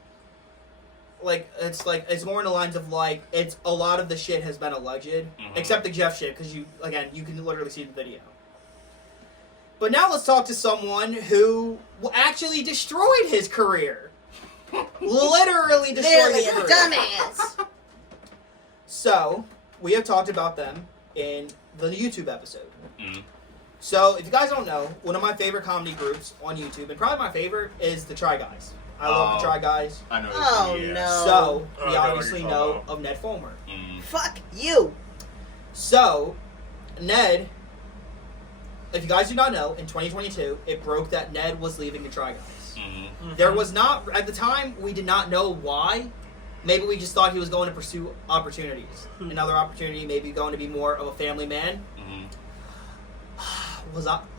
it's more in the lines of like it's a lot of the shit has been alleged, except the Jeff shit because you can literally see the video. But now let's talk to someone who actually destroyed his career. Literally destroyed his career. Dumbass. So we have talked about them in the YouTube episode. Mm. So if you guys don't know, one of my favorite comedy groups on YouTube, and probably my favorite, is the Try Guys. I love the Try Guys. I know. Oh, yeah. no. So we I know obviously what you're know talking of Ned Fulmer. Mm. Fuck you. So Ned, if you guys do not know, in 2022, it broke that Ned was leaving the Try Guys. Mm. There was not, at the time, we did not know why. Maybe we just thought he was going to pursue opportunities. Another opportunity, maybe going to be more of a family man. Mm.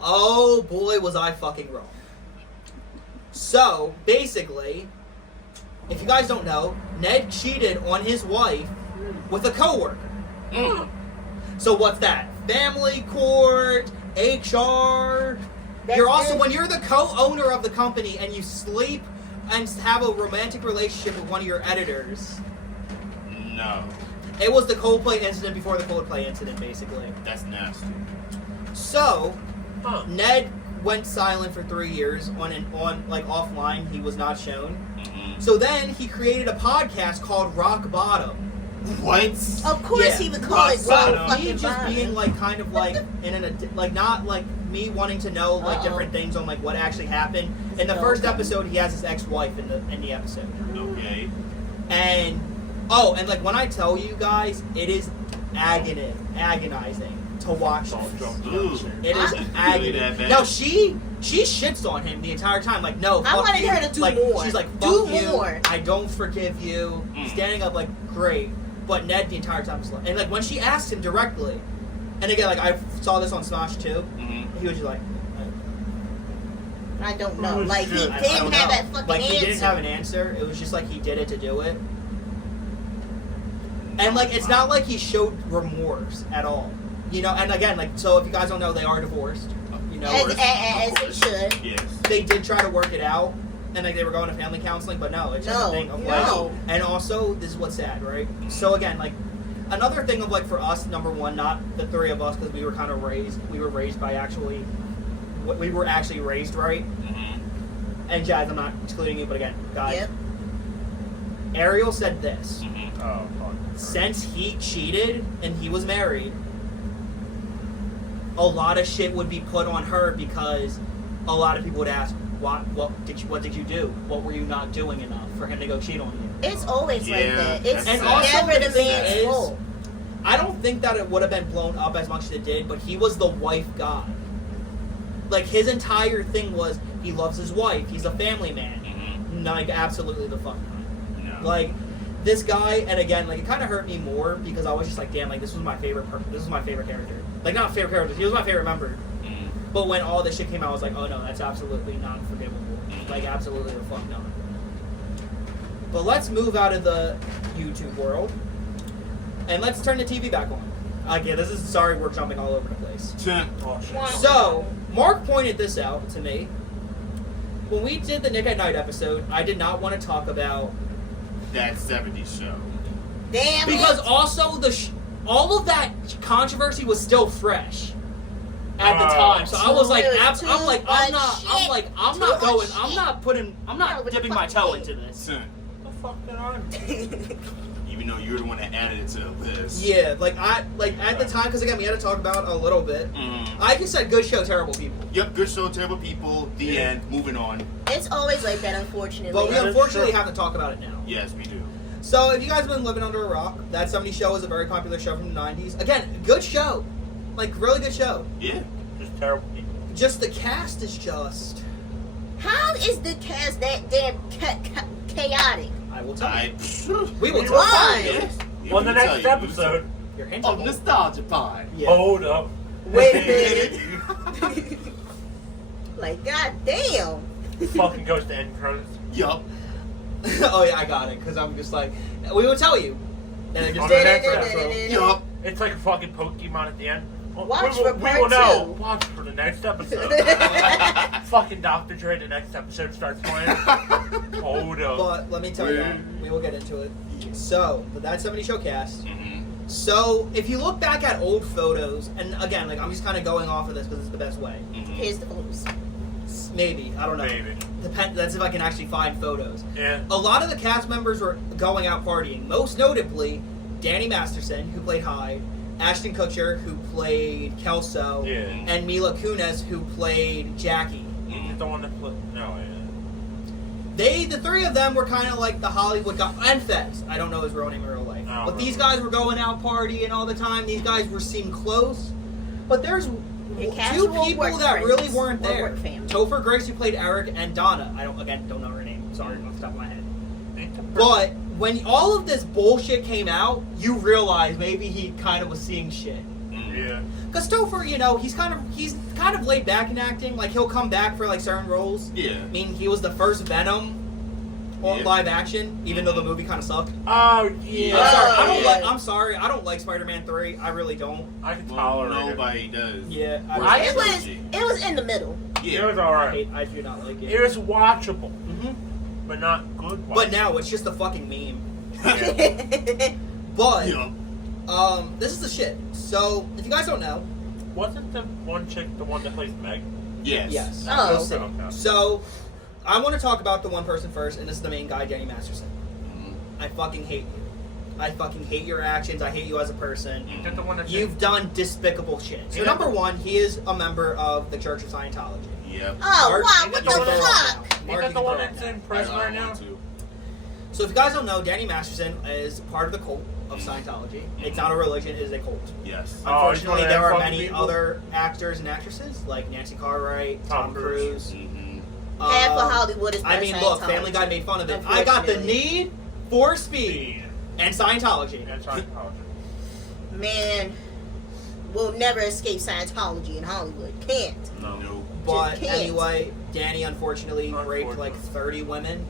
Oh boy, was I fucking wrong. So, basically, if you guys don't know, Ned cheated on his wife with a coworker. Mm. So what's that? Family court, HR. You're also, when you're the co-owner of the company and you sleep and have a romantic relationship with one of your editors. No, It was the Coldplay incident before the Coldplay incident, basically. that's nasty. So, Huh. Ned went silent for 3 years offline. He was not shown. Mm-hmm. So then he created a podcast called Rock Bottom. What? Of course Yeah. he would call it Rock So rock bottom. me fucking just bottom. being not like me wanting to know like Uh-oh. different things on like what actually happened. In the first episode, he has his ex-wife in the episode, Okay. and like when I tell you guys, it is agonizing to watch. Ooh. It is Really agony. that bad? No, she shits on him the entire time. Like, no, I fuck wanted you. her to do like, more. She's like, Do fuck you. more. I don't forgive you. Mm. Standing up, like, great. But Ned the entire time was like, and like when she asked him directly, and again, like I saw this on Snosh too. Mm-hmm. He was just like, I don't know. Like, he Shit. I didn't don't have know. that fucking Like answer. he didn't have an answer. It was just like he did it to do it. And like it's not like he showed remorse at all. You know, and again, like so if you guys don't know, they are divorced. You know, As they should. Yes. they did try to work it out, and like they were going to family counseling, but no, it's just a thing of like. No. And also, this is what's sad, right? So again, like another thing of like for us, number one, not the three of us, because we were kind of raised. We were raised by actually, we were actually raised right. Mm-hmm. And Jazz, I'm not excluding you, but again, guys, Yep. Ariel said this: Mm-hmm. Oh, fuck. since he cheated and he was married, a lot of shit would be put on her because a lot of people would ask, what did you do? What were you not doing enough for him to go cheat on you? It's always like Yeah, that. It's that's And also never the the thing man's is, fault. I don't think that it would have been blown up as much as it did, but he was the wife guy. Like his entire thing was he loves his wife. He's a family man. Mm-hmm. Like absolutely the fuck not. No. Like this guy, and again, like it kind of hurt me more because I was just like, damn, like this was my favorite character. Like not favorite character, he was my favorite member. Mm-hmm. But when all this shit came out, I was like, oh no, that's absolutely not forgivable. Like absolutely the fuck not. But let's move out of the YouTube world and let's turn the TV back on. Okay, sorry we're jumping all over the place. Oh, shit. So, Mark pointed this out to me. When we did the Nick at Night episode, I did not want to talk about That 70s show. Damn because it. also all of that controversy was still fresh at the Oh. time. So I was like, Too I'm much not dipping my toe into this. Son, What the fuck did I do? even though you're the one that added it to the list. Yeah, at the time, because again we had to talk about it a little bit. Mm-hmm. I just said good show, terrible people. Yep, good show, terrible people, the Yeah. end, moving on. It's always like that, unfortunately. But we That is unfortunately true. have to talk about it now. Yes, we do. So if you guys have been living under a rock, That 70s Show is a very popular show from the 90s. Again, good show. Like, really good show. Yeah. Just terrible people. Just the cast is just... How is the cast that damn chaotic? I will tell I. you. We will tell Why? you. Yes. On the We tell next you. episode. Your hints Of are bold. Nostalgia Pod. Yeah. Hold up. Wait a minute. Like, goddamn. Fucking goes to end credits. Yup. Oh yeah, I got it. Because I'm just like, we will tell you. And it just On the next episode. Yup. It's like a fucking Pokemon at the end. Watch we will for part know. 2. Watch for the next episode. fucking Dr. Dre the next episode starts playing. Hold up. But let me tell you, we will get into it. So, the That 70 Show cast. Mm-hmm. So, if you look back at old photos, and again, like I'm just kind of going off of this because it's the best way. Here's the photos. Maybe, I don't know. Maybe. That's if I can actually find photos. Yeah. A lot of the cast members were going out partying. Most notably, Danny Masterson, who played Hyde, Ashton Kutcher, who played Kelso, Yeah. and Mila Kunis, who played Jackie. He's the one that put. No, yeah. The three of them were kind of like the Hollywood guy, and Fez. I don't know his real name in real life. Oh, But these guys were going out partying all the time. These guys seemed close. But there's two casual people work that friends really weren't or there. work family. Topher Grace, who played Eric, and Donna. I don't know her name. Sorry, off the top of my head. But when all of this bullshit came out, you realize maybe he kind of was seeing shit. Yeah. Because Topher, he's kind of laid back in acting. Like he'll come back for like certain roles. Yeah. I mean, he was the first Venom on live action, even though the movie kind of sucked. Oh yeah. I'm sorry. I don't like Spider-Man 3. I really don't. I can Well, tolerate nobody does. Yeah, It was in the middle. it. It Yeah. was alright. I do not like it. It was watchable, Mhm. but not good. But now it's just a fucking meme. Yeah. But Yeah. this is the shit. So if you guys don't know, Wasn't the one chick the one that plays Meg? Yes. yes. Oh. You'll see. Okay. So I want to talk about the one person first, and this is the main guy, Danny Masterson. Mhm. I fucking hate you. I fucking hate your actions. I hate you as a person. You did the one that You've done despicable shit. So Yeah. number one, he is a member of the Church of Scientology. Yep. Oh, Mark, wow, you what can the throw it fuck? out now. Is Mark, that you the can one throw it that's out in now. prison right now? So if you guys don't know, Danny Masterson is part of the cult of Scientology. It's not a religion, it is a cult. Yes. Oh, he's Unfortunately, one of there them are fucking many people? other actors and actresses, like Nancy Cartwright, Tom Cruise. Mm-hmm. Half of Hollywood is I mean, Scientology. look, Family Guy made fun of it. I got the Unfortunately. need for speed and Scientology. That's Scientology. Man, we'll never escape Scientology in Hollywood. Can't. No. But Just can't. anyway, Danny unfortunately raped like 30 women.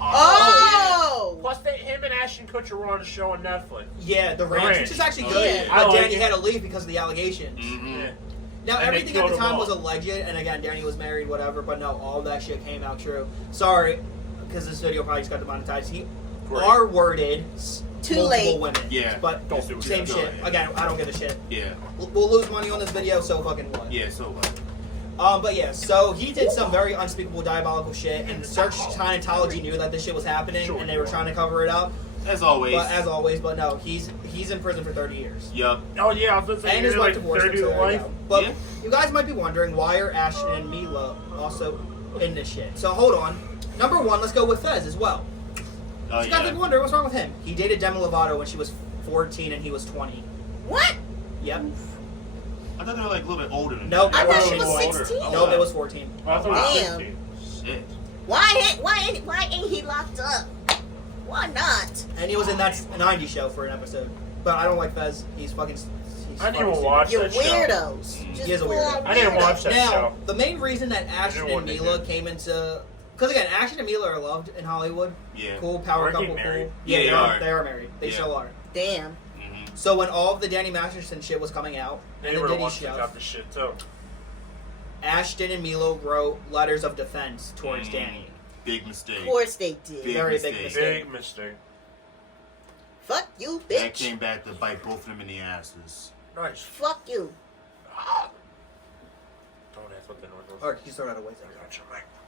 Oh! Plus, him and Ashton Kutcher were on a show on Netflix. Yeah, the ranch, which is actually Oh, good. yeah. I But like Danny it. had to leave because of the allegations. Mm-hmm. Yeah. Now, And they everything at killed the them time all. was alleged, and again, Danny was married, whatever, but no, all that shit came out true. Sorry, because this video probably just got demonetized. He Great. R-worded Too multiple late. women. Yeah. But Don't do it. same Go shit. ahead. Again, I don't give a shit. Yeah. We'll lose money on this video, so fucking what? Yeah. So what? But yeah, so he did some very unspeakable, diabolical shit, and Search Scientology knew that this shit was happening, and they were trying to cover it up. As always. But no, he's in prison for 30 years. Yup. Oh yeah, I was gonna say And his you're wife like divorced him, 30 so to there you life. go. But Yeah. you guys might be wondering, why are Ashton and Mila also in this shit? So hold on. Number one, let's go with Fez as well. Oh You guys might yeah. be wondering, what's wrong with him? He dated Demi Lovato when she was 14 and he was 20. What? Yep. I thought they were like a little bit older than Nope. that. I thought she Older. was 16. Oh, Nope, wow. it was 14. I thought it was Damn. 15. Shit. Why ain't he locked up? Why not? And he was in that 90s show for an episode. But I don't like Fez. He's fucking... I didn't even watch You're that show. weirdos. Just He is a full weirdo. on I didn't watch weirdo. that Now, show. the main reason that Ashton know what and they Mila did. came into... Because again, Ashton and Mila are loved in Hollywood. Yeah. Cool, power Aren't they couple, married? cool. Yeah, they are. They are married. They Yeah. still are. Damn. Mm-hmm. So when all of the Danny Masterson shit was coming out, They and the were the Diddy ones that stuff, got the shit too. Ashton and Milo wrote letters of defense towards Mm. Danny. Big mistake. Of course they did. Big Very mistake. big mistake. Big mistake. Fuck you, That bitch. came back to bite both of them in the asses. Nice. Fuck you. Don't ask what the noise was. Or you throw that away.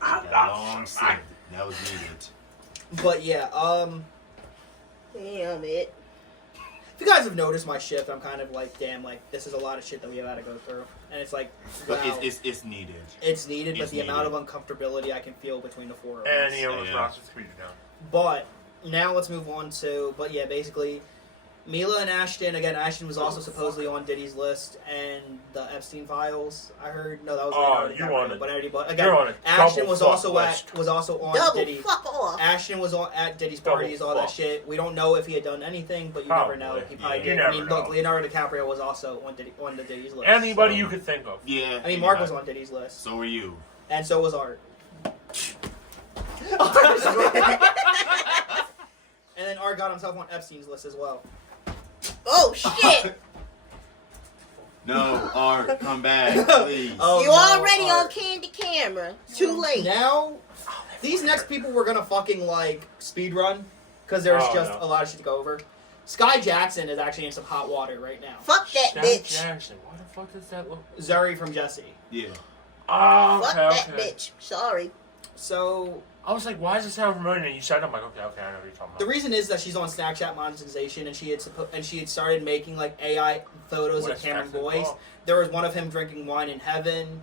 That long slip. That was needed. But yeah, Damn it. if you guys have noticed my shift, I'm kind of like, damn, like this is a lot of shit that we have had to go through, and it's like, wow, But it's needed. it's needed, but it's the amount of needed. uncomfortability I can feel between the four of And us. he almost Yeah. knocks his computer down. But now let's move on to, but yeah, basically, Mila and Ashton, again, Ashton was also supposedly on Diddy's list, and the Epstein files, I heard, no, that was Oh, Leonardo you DiCaprio, on it. but You're again, on a Ashton double was fuck also list. on Double Diddy. fuck off. Ashton was at Diddy's Double parties, all that fuck. shit. We don't know if he had done anything, but you never know. Probably. He probably Yeah. did. You I mean, never look, know. Leonardo DiCaprio was also on the Diddy's list. Anybody so- you could think of. Yeah. I mean, Mark was on Diddy's list, So were you. and so was Art. And then Art got himself on Epstein's list as well. Oh shit. No, Art, come back, please. Oh, You no, already Art. on candy camera. Too late. Now, these next people were gonna fucking like speed run because there's just a lot of shit to go over. Sky Jackson is actually in some hot water right now. Fuck that bitch. Jackson. What the fuck does that look? Zuri from Jesse. Yeah. Oh, Fuck that bitch. Sorry. So I was like, why does it sound familiar? And you said, I'm like, okay, I know what you're talking about. the reason is that she's on Snapchat monetization, and she had started making like AI photos What of is Cameron Jackson Boyce. called? There was one of him drinking wine in heaven.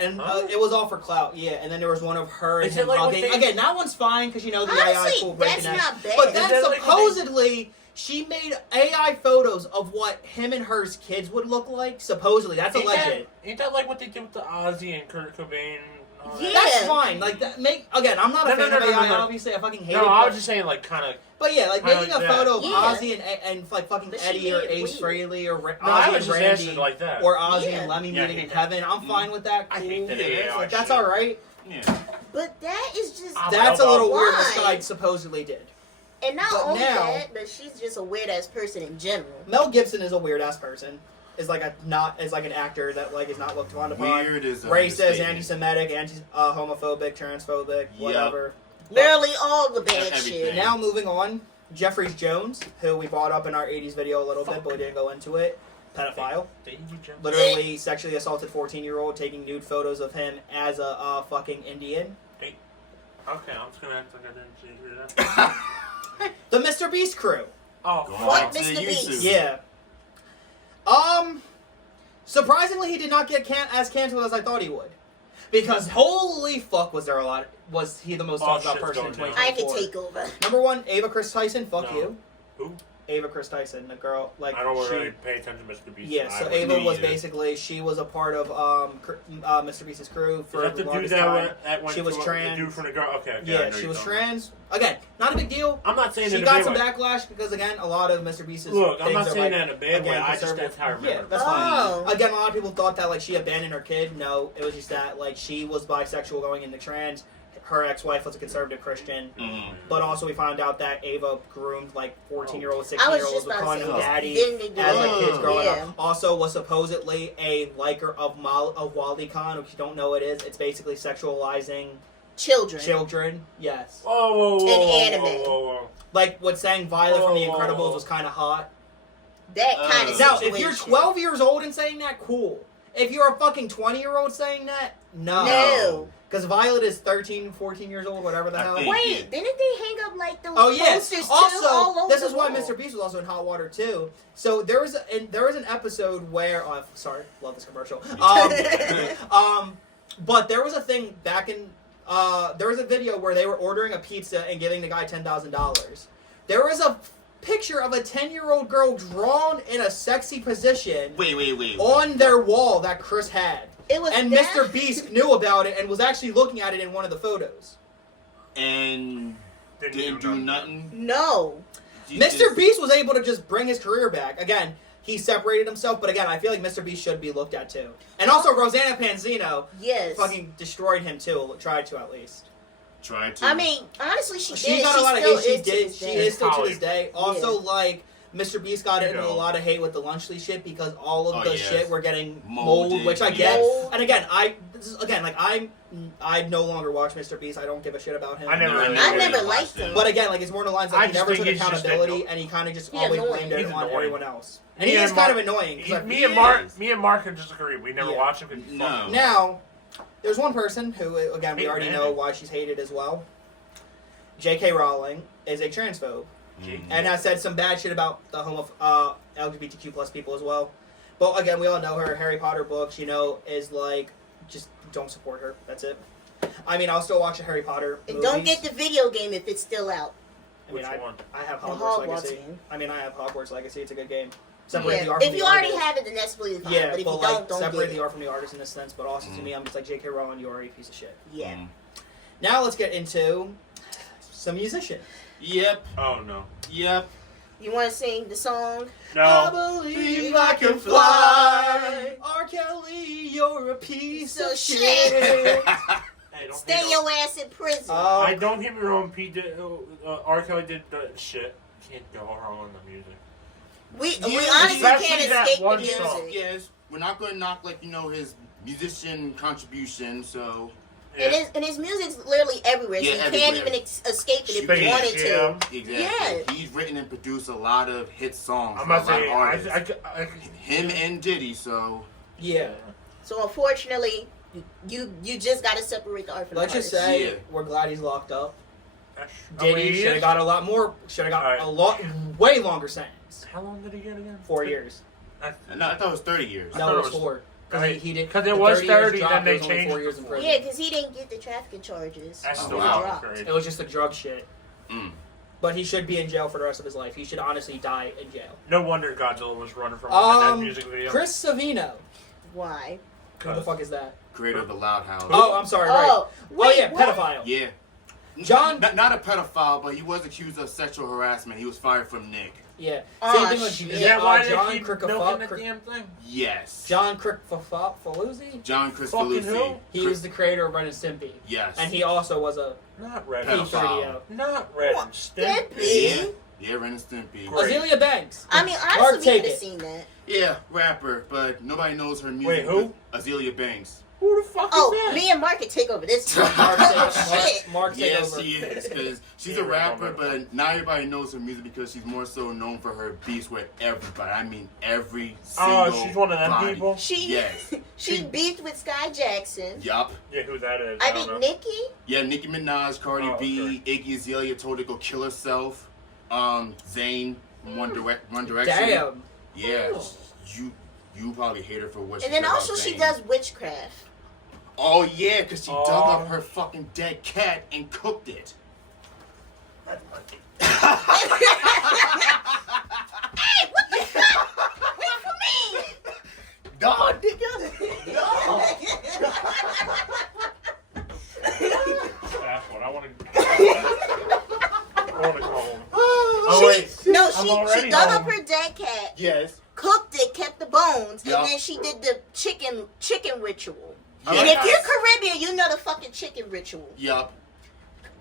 And Huh? it was all for clout, yeah. And then there was one of her and Is him it like what hugging. they- Again, that one's fine because you know the AI Honestly, cool that's breaking not bad. But Is then that like what they- supposedly she made AI photos of what him and her kids would look like. Supposedly, that's alleged. Ain't that like what they did with the Ozzy and Kurt Cobain? And all that? Yeah. That's fine. Like that. I'm not a No, fan no, of no, no, AI. no. Obviously, I fucking hate No, it. I but- was just saying, like, kind of. But yeah, like Kinda making like a that. photo of Yeah. Ozzy and like fucking But she Eddie or made it Ace weird. Frehley or No, I Ozzy was and just Randy asking like that. or Ozzy Yeah. and Lemmy Yeah, I meeting in hate heaven. I'm fine with that. I Cool. hate that Yeah, AI like, that's shit. all right. Yeah. But that is just. Ah, That's a little Why? weird. This guy supposedly did. And not but only now- that, but she's just a weird ass person in general. Mel Gibson is a weird ass person. Is like an actor that like is not looked upon. Weird is an Racist, understatement. anti-Semitic, homophobic, transphobic, whatever. Literally all the bad Everything. shit. Now moving on, Jeffries Jones, who we brought up in our 80s video a little bit, but we didn't go into it. Pedophile. Literally sexually assaulted 14-year-old, taking nude photos of him as a fucking Indian. Okay, I'm just gonna act like I didn't see that. The Mr. Beast crew. Oh, Go Fuck on to Mr. the Beast. YouTube. Yeah. Surprisingly, he did not get as canceled as I thought he would. Because holy fuck, was he the most talked about shit's person in going down. 2024? I can take over. Number one, Ava Chris Tyson, fuck No. you. Who? Ava Chris Tyson, the girl, like, I don't she, really pay attention to Mr. Beast. yeah, so I Ava wouldn't was either. basically, she was a part of Mr. Beast's crew for Is that the the dude longest time. that went She was to trans. The dude from the girl. Okay, I Yeah, know she you're was talking trans. Again, not a big deal. I'm not saying She that got in a some bad way. backlash because, again, a lot of Mr. Beast's Look, I'm things not are, saying like, that in a bad way. again, I just conservative. that's how I remember. Yeah, that's Oh. fine. Again, a lot of people thought that like she abandoned her kid. No, it was just that like she was bisexual going into trans. Her ex-wife was a conservative Christian, Mhm. but also we found out that Ava groomed like 14-year-old, I was 16-year-olds just with about calling to him say, daddy didn't they do as like that? kids growing Yeah. up. Also was supposedly a liker of WallyCon, which you don't know what it is. It's basically sexualizing Children. children. Yes, Whoa, whoa, whoa, In whoa, anime. whoa, whoa, whoa. like what saying Violet from The Whoa. Incredibles was kind of hot. That kind of Now, situation. if you're 12 years old and saying that, cool. If you're a fucking 20-year-old saying that, no. No. Because Violet is 13, 14 years old, whatever the I hell. think- Wait, didn't they hang up like those Oh yes. posters too all Also, over this the is why wall? Mr. Beast was also in hot water too. So there was an episode where sorry, love this commercial. But there was a thing back in there was a video where they were ordering a pizza and giving the guy $10,000. There was a picture of a 10-year-old girl drawn in a sexy position Wait. on their wall that Chris had. It was And that- Mr. Beast knew about it and was actually looking at it in one of the photos. And didn't do nothing. No. You Mr. just- Beast was able to just bring his career back. Again, he separated himself, but again, I feel like Mr. Beast should be looked at too. And also, Rosanna Panzino Yes. fucking destroyed him too. Tried to at least. Tried to. I mean, honestly, she She did. got She a lot of still hate. She is to did. this She day. is still to Holly. this day. Also, Yeah. like Mr. Beast got You into know. a lot of hate with the Lunchley shit because all of Oh, the yes. shit were getting Molded, mold, which I get. yes. And again, I no longer watch Mr. Beast. I don't give a shit about him. I never really I did. never liked him. But again, like it's more in the lines I like he just never think took he's just accountability, annoying. and he kind of just He's always annoying. blamed it He's on annoying. everyone else. And Me he is and kind Mark- of annoying. 'cause Me and Mark can disagree. We never Yeah. watched him. 'cause No. Now, there's one person who, again, we Hey, already man. know why she's hated as well. J.K. Rowling is a transphobe and has said some bad shit about the LGBTQ plus people as well. But again, we all know her Harry Potter books. Is like just don't support her. That's it. I mean, I'll still watch the Harry Potter And movies. don't get the video game if it's still out. I mean, Which one? I have The Hogwarts Hogwarts Legacy. game. I mean, I have Hogwarts Legacy. It's a good game. Separate the Yeah. art If from you the already artist. have it, then that's really fine. Yeah, but if but you like don't separate get the it. art from the artist in this sense. But also to me, I'm just like J.K. Rowling, you are a piece of shit. Yeah. Now let's get into some musicians. Yep. Oh no. Yep. You want to sing the song? I No. believe I can fly. R. Kelly, you're a piece of shit. Hey, don't Stay hate on- your ass in prison. I don't get me wrong. R. Kelly did the shit. Can't go wrong on the music. We Yeah, honestly especially can't that escape the one music. song. Yes, we're not going to knock his musician contribution. So And his music's literally everywhere, so Yeah, you can't everywhere. even escape it if Space you wanted Jam. to. exactly, Yeah. he's written and produced a lot of hit songs. I'm for a about to lot of say, artists. Him and Diddy. So Yeah. So unfortunately, you just got to separate the art from Let's the just artist. say Yeah. we're glad he's locked up. Oh, wait, Diddy he should have is? got a lot more. Should have got Alright. a lot, way longer sentence. How long did he get again? 4 years. no, I thought it was 30 years. I No, thought it it was was- 4. Right. He did. 'Cause it the was 30 years 30, dropped, then they it was only changed 4 it years in to prison. Yeah, because he didn't get the trafficking charges. That's Oh, still wow. wow. Crazy. It was just the drug shit. Mm. But he should be in jail for the rest of his life. He should honestly die in jail. No wonder Godzilla was running from him in that music video. Chris Savino. Why? Who the fuck is that? Creator of the Loud House. Oh, I'm sorry. Right. Oh, wait, yeah, what? pedophile. Yeah. John- Not a pedophile, but he was accused of sexual harassment. He was fired from Nick. Yeah. Oh, Same thing with shit. Is that why they John keep milking that Crickafaluzzi. damn thing? Yes. John Crickafaluzzi. John Chris Fucking Belushi. who? He was the creator of Ren and Stimpy, Yes. and he also was a Not Red. Pedophile. P3DO. Not Red and Stimpy? Stimpy. Yeah, Ren and Stimpy. Great. Azealia Banks. I mean, Mark, honestly, we take could have it. seen that. Yeah, rapper, but nobody knows her music. Wait, who? Azealia Banks. Who the fuck Oh, is that? me and Mark could take over this. Mark, Shit. Mark take Yes, over. she is, because she's Yeah, a rapper, right. but not everybody knows her music because she's more so known for her beefs with everybody. I mean, every single Oh, she's one of them body. people? She Yes. she beefed with Sky Jackson. Yup. Yeah, who that is? I don't think know. Nicki. Yeah, Nicki Minaj, Cardi Oh, B, Iggy Azalea told her to go kill herself. Zayn, One Direction. Damn. Yeah, you probably hate her for what she And then said about also she Zayn. does witchcraft. Oh yeah, because she dug Oh. up her fucking dead cat and cooked it. Hey, what the fuck? Wait for me. Dog, nigga. That's what I want to go home. Oh, wait. No, I'm she already dug home. up her dead cat, Yes. cooked it, kept the bones, Yeah. and then she did the chicken ritual. Yeah. And if you're Caribbean, you know the fucking chicken ritual. Yup.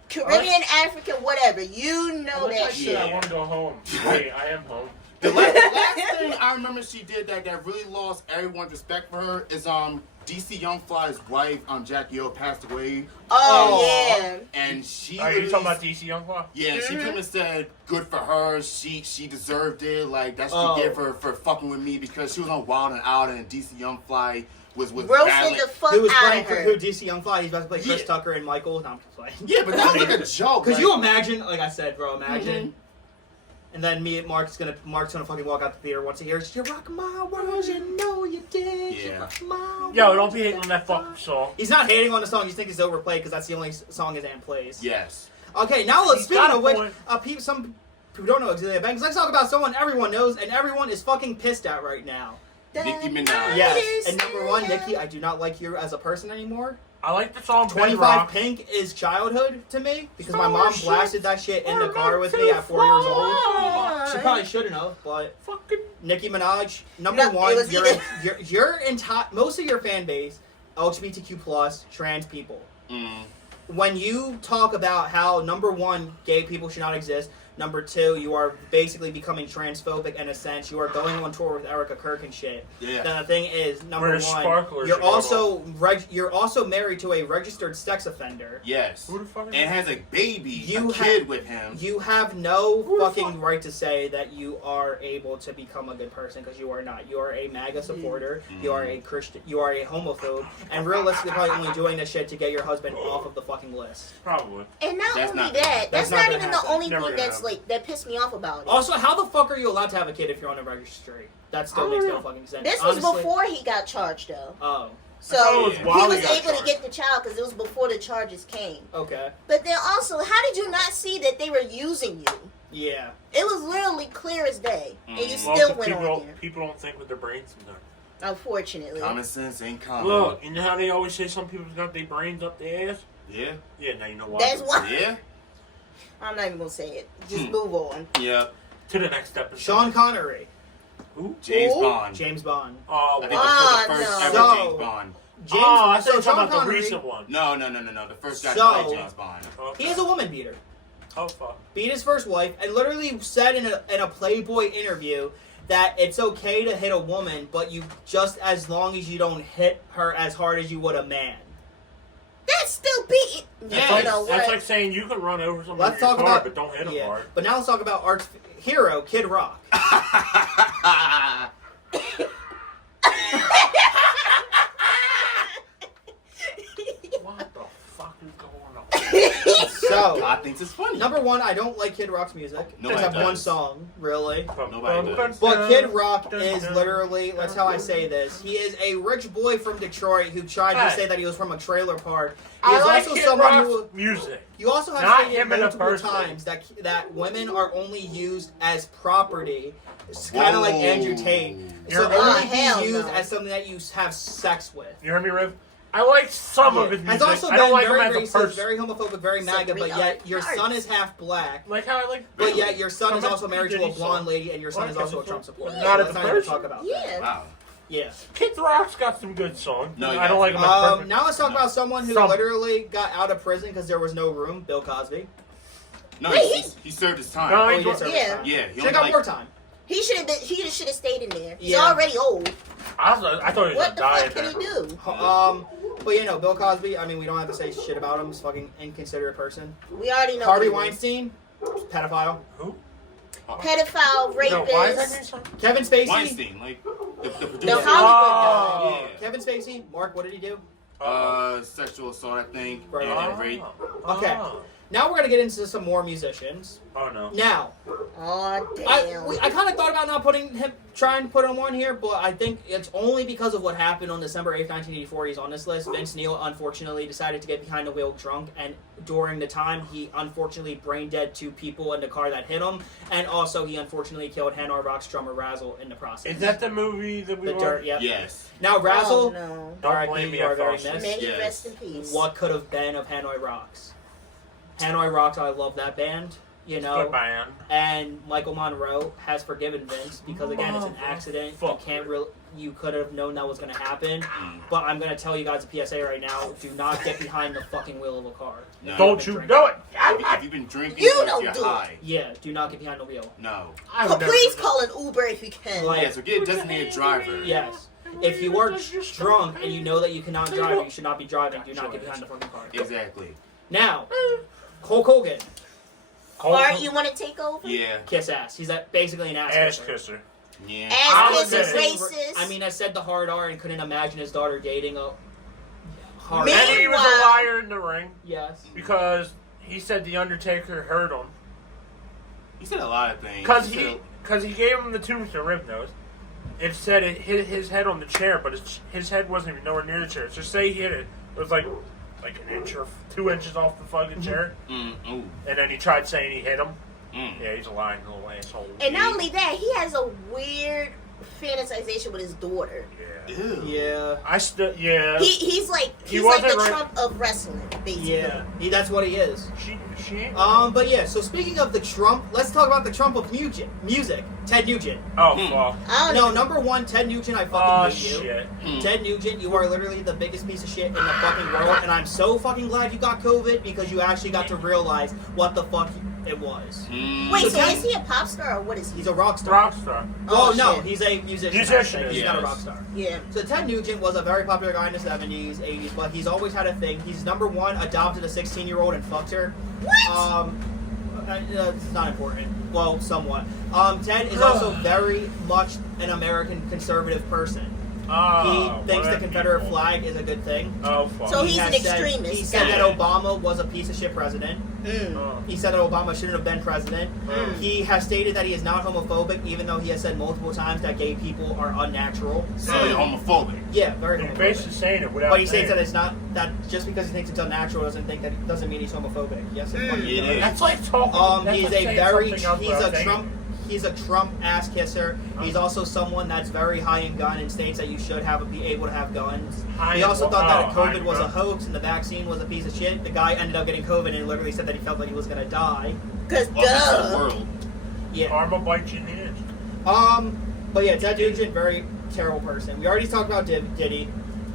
Caribbean, African, whatever, you know Like I that said, shit. I want to go home. Wait, I am home. The last thing I remember she did that really lost everyone's respect for her is DC Young Fly's wife, Jackie O, passed away. Oh, yeah. And she Are you really- talking about DC Youngfly? Yeah, she pretty much said good for her. She deserved it. Like that's Oh. she give her for fucking with me because she was on Wild and Out and DC Young Fly was Roasted battling. the fuck Who was out playing of her. who DC Young Fly? He's about to play Chris Yeah. Tucker and Michael. No, I'm just playing. Yeah, but that was like a joke. Could like, you imagine? Like I said, bro, imagine. And then me and Mark's gonna fucking walk out the theater once a year. You rock my world, you know you did. You Yeah. rock my Yo, world. don't be hating on that fucking song. He's not hating on the song. He thinks it's overplayed because that's the only song his aunt plays. Yes. Okay, now let's He's speaking got a of which, point. some who don't know Azealia Banks. Let's talk about someone everyone knows and everyone is fucking pissed at right now. Nicki Minaj. Yes, and number one, Nicki, I do not like you as a person anymore. I like the song 25 Bedrock. Pink is childhood to me because my Oh, mom shit. blasted that shit in the I'm car not with too me at 4 years old. far. She probably shouldn't have, but Fucking. Nicki Minaj, number No, one, it was either- your entire most of your fan base, LGBTQ plus, trans people. Mm. When you talk about how number one, gay people should not exist. Number two, you are basically becoming transphobic in a sense. You are going on tour with Erica Kirk and shit. Yeah. Then the thing is, number Whereas one, Sparklers you're should go also you're also married to a registered sex offender. Yes. Who the fuck is And that? has a baby, You a kid with him. You have no Who the fucking fuck? right to say that you are able to become a good person because you are not. You are a MAGA supporter. You are a Christian. You are a homophobe, and realistically, probably only doing this shit to get your husband off of the fucking list. Probably. And not That's only not- that, that's that's not not gonna even the happen. only Never thing gonna that's happen. like that pissed me off about it. Also, how the fuck are you allowed to have a kid if you're on a registry? That still I makes don't no know. fucking sense. This was Honestly. before he got charged, though. Oh, So thought it was he while was he got able to charged. get the child because it was before the charges came. okay. But then also, how did you not see that they were using you? Yeah. It was literally clear as day, and you Mm. Well, still 'cause went people, on there. people don't think with their brains sometimes. Unfortunately. Common sense ain't common. Look, you know how they always say some people's got their brains up their ass? Yeah. Yeah, now you know why. That's why. Yeah. I'm not even gonna say it. Just move on. Yeah. To the next episode. Sean Connery, Who? James Who? Bond. James Bond. Oh, I think wow. the first no. ever So- James Bond. James. Oh, I thought you were Sean talking about the Connery, recent one. No. The first guy So- to play James Bond. Okay. He is a woman beater. Oh, fuck. Beat his first wife and literally said in a Playboy interview that it's okay to hit a woman, but you just as long as you don't hit her as hard as you would a man. That's still beating. That's like saying you can run over someone with your car, but don't hit them hard. But now let's talk about our hero, Kid Rock. What the fuck is going on? So, God thinks it's funny. number one, I don't like Kid Rock's music. Nobody Except one does. song, really. Nobody does. But Kid Rock is literally, that's how I say this, he is a rich boy from Detroit who tried to say that he was from a trailer park. He I is like also Kid someone Rock's who... music. You also have Not stated him in a multiple person. times that women are only used as property. It's kind of like Andrew Tate. So You're- only hell be used no. as something that you have sex with. You heard me, Riv? I like some of his music. Has also I don't been like him very as a racist, person. very homophobic, very MAGA, but yet your son is half black. Like how I like. But yet your son is Some also married to a Diddy blonde song. lady, and your son Well, is also a okay, Trump supporter. not Let's as a not even person. talk about that. Yeah. Wow. Yeah. Kid Rock's got some good songs. No, I don't like him as a person. Now let's talk about someone who Some. literally got out of prison because there was no room. Bill Cosby. No, Wait, he served his time. No, Oh, he he did serve Yeah. his time. Yeah, he Should have only got like- more time. He should have been. He should have stayed in there. He's Yeah. already old. I thought he was What the gonna die fuck can in he there. do? But you know, Bill Cosby, I mean, we don't have to say shit about him. He's a fucking inconsiderate person. We already know. Harvey what he is. Weinstein, pedophile. Who? Pedophile, No, why is that rapist. name so? Kevin Spacey. Weinstein, like the producer. The Hollywood Oh. guy. Yeah. Kevin Spacey. Mark, what did he do? Sexual assault, I think, Right. and rape. Okay. Oh. Now we're gonna get into some more musicians. Oh no. Now, Oh damn. I kind of thought about not trying to put him on here, but I think it's only because of what happened on December 8th, 1984. He's on this list. Vince Neil unfortunately decided to get behind the wheel drunk, and during the time, he unfortunately brain dead 2 people in the car that hit him, and also he unfortunately killed Hanoi Rock's drummer Razzle in the process. Is that the movie that we the were? dirt? Yep. Yes. Now Oh Razzle, no. Don't R.I.P. blame me, You are I very fell asleep. missed. May he Yes. rest in peace. What could have been of Hanoi Rocks? Hanoi Rocks, I love that band. You know, Good band. and Michael Monroe has forgiven Vince because again, it's an accident. You Fuck. can't really. You could have known that was going to happen, but I'm going to tell you guys a PSA right now: do not get behind the fucking wheel of a car. No. Don't you do it? If you've been drinking, You or if don't you're do it. high. Yeah, do not get behind the wheel. No. I Oh, would never please do call an Uber if you can. Like- Yeah, so get a designated driver. Yes. If you are drunk and you know that you cannot drive, you should not be driving. Do not get behind the fucking car. Exactly. Now, Hulk Hogan, Art, you want to take over? Yeah. kiss ass. He's basically an ass Ass kisser. kisser. Yeah. Ass I'll kiss is admit racist. I mean, I said the hard R and couldn't imagine his daughter dating a hard Me? R. And he was a Meanwhile- liar in the ring Yes. because he said the Undertaker hurt him He said a lot of things. because said- he gave him the tombstone rib nose. It said it hit his head on the chair, but his head wasn't even nowhere near the chair. So say he hit it, it was like an inch or 2 inches off the fucking chair, ooh. and then he tried saying he hit him. Mm. Yeah, he's a lying little asshole. And not only that, he has a weird fantasization with his daughter. Yeah. Ew. Yeah. Yeah. He's like He he's like the wasn't right. Trump of wrestling, basically. Yeah. That's what he is. She ain't. But yeah, so speaking of the Trump, let's talk about the Trump of music. Ted Nugent. Oh, fuck. I don't No, even- number one, Ted Nugent, I Oh, fucking hate you. shit. Ted Nugent, you are literally the biggest piece of shit in the fucking world, and I'm so fucking glad you got COVID because you actually got to realize what the fuck it was. Mm. Wait, so So is he a pop star or what is he? He's a rock star. Rockstar. Oh, no, shit. he's a musician. Musician, He's not a yes. rock star. Yeah. So Ted Nugent was a very popular guy in the 70s, 80s, but he's always had a thing. He's number one, adopted a 16-year-old and fucked her. What? It's not important. Well, somewhat. Ted is also very much an American conservative person. Oh, He thinks the what Confederate people. flag is a good thing. Oh, fuck. So He he's has an said- extremist. He said that Yeah. Obama was a piece of shit president. Oh. He said that Obama shouldn't have been president. Mm. He has stated that he is not homophobic, even though he has said multiple times that gay people are unnatural. So you're homophobic. Yeah, very He's homophobic. basically saying it without But he states saying that it. it's not that just because he thinks it's unnatural doesn't mean he's homophobic. Yes, it fucking It does. is. That's like talking. That's He's like a saying very something else he's without a saying Trump it. he's a Trump ass kisser. He's also someone that's very high in gun and states that you should be able to have guns. High He also in- thought that oh, high COVID in was a gun. hoax and the vaccine was a piece of shit. The guy ended up getting COVID and literally said that he felt like he was gonna die. Because Welcome to the duh. world. Yeah. Karma bites you in the ass. But yeah, Ted Nugent, very terrible person. We already talked about Diddy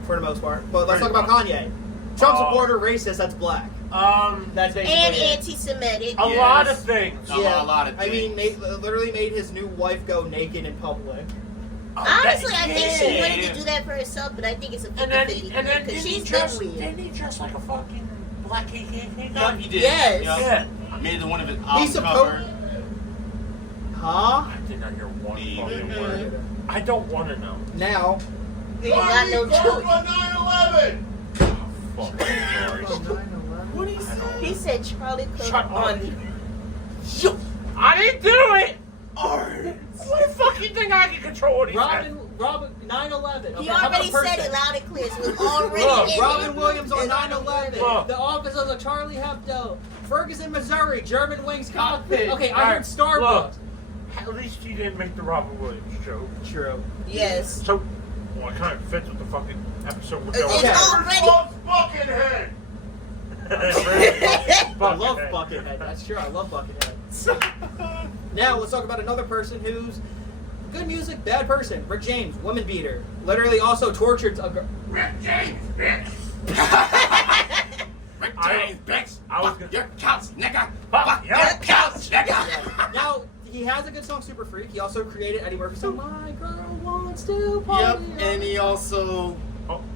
for the most part, but let's talk about Kanye. Trump supporter, racist. That's black. That's basically And it. anti-Semitic. A lot of things. A lot of I mean, things. literally made his new wife go naked in public. Honestly, I think she Yeah. wanted to do that for herself, but I think it's a 50-50 And then because didn't he she's dress? been weird. Didn't he dress like a fucking black KKK No, guy? he did. Yes. Yeah. Made it one of his He's album supposed. cover. Huh? I did not hear one Me fucking either. word. I don't want to know. Now. You got no choice. 9/11. Fuck, sorry. What do you I say? don't- He said Charlie Cook Shut up. on. I didn't do it! What the fuck you think I can control what he said? Robin, 9/11. He Okay, how about already person? said it loud and clear, so it was already Look, in Robin it. Williams on It's 9/11. Look. The office of the Charlie Hebdo. Ferguson, Missouri. German wings cockpit. Okay, I Alright, heard Starbucks. look. At least you didn't make the Robin Williams joke. True. Yes. So, well, it kind of fits with the fucking episode we're It's going. Okay. already. Buckethead. I love Buckethead. That's true. I love Buckethead. Now let's talk about another person who's good music, bad person. Rick James, woman beater. Literally also tortured a girl. Rick James, bitch. Rick James, bitch. I was Fuck gonna- your couch, nigga. Fuck Fuck your your couch, nigga. Now he has a good song, Super Freak. He also created Eddie Murphy's song, My Girl Wants to Party. Yep, and he also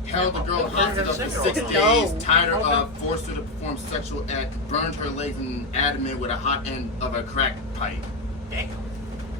held the girl hostage up for 6 days, tied her up, forced her to perform sexual act, burned her legs and abdomen with a hot end of a crack pipe. Damn.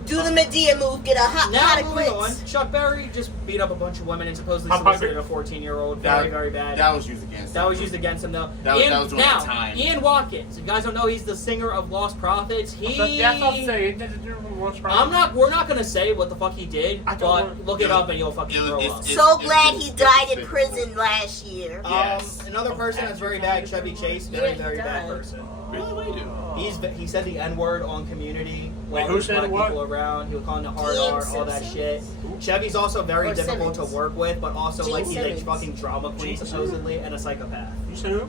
Do the Medea move, get a hot Now of moving on, grits. Chuck Berry just beat up a bunch of women and supposedly Hot solicited pocket. a 14-year-old. Very, very bad. That was used against That him. was used against him, though. That was during now, the time. Ian Watkins. If you guys don't know, he's the singer of Lost Prophets. That's what I'm saying. That's a different Lost Prophets. We're not gonna say what the fuck he did, I don't but want- look it up and you'll fucking throw up. So glad he died in prison last year. Yes. Another person that's very bad, Chevy Chase. Very, Yeah, he very bad died. person. Really? What do you do? He said the N-word on Community. Wait, while who there's said black what? people around. He was calling it hard Gene R, all that Simpson? shit. Chevy's also very Or difficult Simmons. to work with, but also Gene like he's a Simmons. fucking drama queen Gene supposedly and a psychopath. You said who?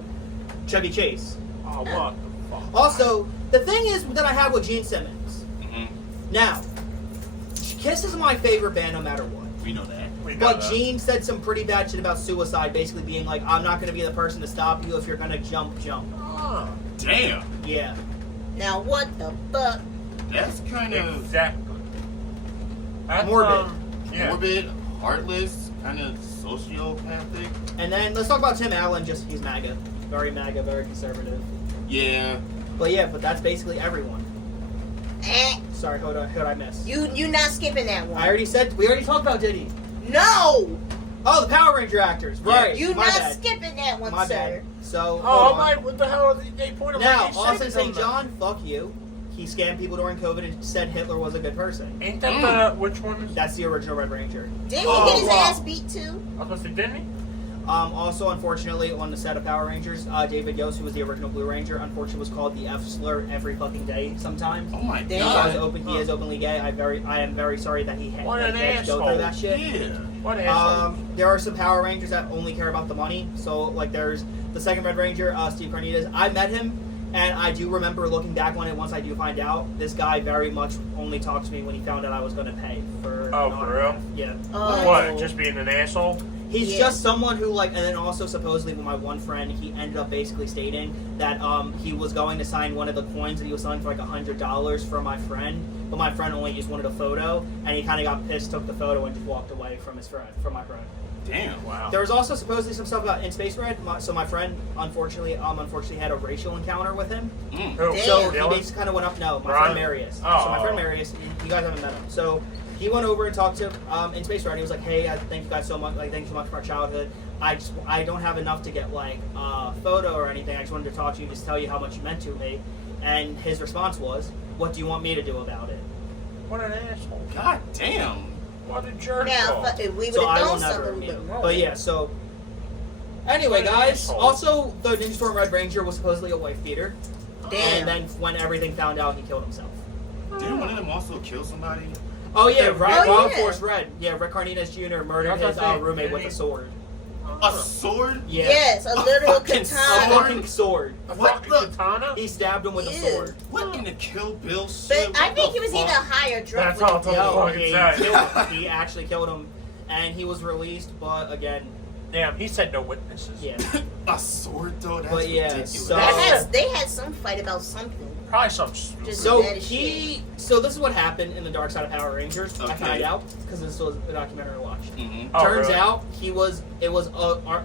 Chevy Chase. Oh, what the fuck? Also, the thing is that I have with Gene Simmons. Now, Kiss is my favorite band no matter what. We know that. We know But that. Gene said some pretty bad shit about suicide, basically being like, I'm not going to be the person to stop you. If you're going to jump, jump. Ah, Damn. Yeah. Now what the fuck? That's kind of exactly. That's, Morbid. Yeah. morbid, heartless, kind of sociopathic. And then let's talk about Tim Allen. Just he's MAGA. Very MAGA, very conservative. Yeah. But that's basically everyone. Sorry, who did I miss? You not skipping that one. We already talked about Diddy. No! Oh, the Power Ranger actors. Right. You my not bad. skipping that one, My sir. bad. So, Oh, hold on. what the hell are they pointing Now, at? Austin St. John, fuck you. He scammed people during COVID and said Hitler was a good person. Ain't that the, which one is That's the original Red Ranger. Didn't he Oh, get his wow. ass beat too? I was supposed to say, didn't he? Also, unfortunately, on the set of Power Rangers, David Yost, who was the original Blue Ranger, unfortunately was called the F slur every fucking day sometimes. Oh my Damn. god. He is openly gay. I am very sorry that he had What an to go asshole. through that shit. Yeah. What an asshole. There are some Power Rangers that only care about the money. So, like, there's the second Red Ranger, Steve Carnitas. I met him, and I do remember looking back on it once I do find out. This guy very much only talked to me when he found out I was going to pay for. Oh, an for autograph. real? Yeah. Oh. What? Just being an asshole? He's Yeah. just someone who, like, and then also supposedly with my one friend, he ended up basically stating that he was going to sign one of the coins that he was selling for like $100 for my friend, but my friend only just wanted a photo, and he kind of got pissed, took the photo, and just walked away from my friend. Damn. Wow. There was also supposedly some stuff about in Space Red. So my friend unfortunately had a racial encounter with him. Who? Damn. So he Dylan? just kind of went up. No, my Ron? friend Marius. Oh. So my friend Marius, you guys haven't met him. So he went over and talked to in Space Red. He was like, "Hey, thank you guys so much. Like, thank you so much for our childhood. I don't have enough to get like a photo or anything. I just wanted to talk to you, just tell you how much you meant to me." And his response was, "What do you want me to do about it?" What an asshole. God damn. What a jerk. Now, if we would So I have will done never something meet with him. wrong. But yeah, so anyway, What an guys. asshole. Also, the Ninja Storm Red Ranger was supposedly a wife beater. And Damn. then when everything found out, he killed himself. Didn't one of them also kill somebody? Oh yeah, Ron yeah. Force Red. Yeah, Rick Carnitas Jr. murdered I was his gonna say, roommate with a didn't he- sword. A sword? Yeah. Yes, a literal fucking A katana. fucking sword. A What fucking the- katana? He stabbed him with a Ew. sword. What in the Kill Bill shit? But I What think the he was fuck? either high or drunk. That's all when I'm he Yo, fucking he saying. killed him. He actually killed him, and he was released. But again, Damn, he said no witnesses. Yeah. A sword though? That's But yeah, ridiculous. so- They had some fight about something. Probably some. Just So bad as so this is what happened in the Dark Side of Power Rangers. I Okay. found out because this was a documentary I watched. Mhm. Oh, Turns really? out it was an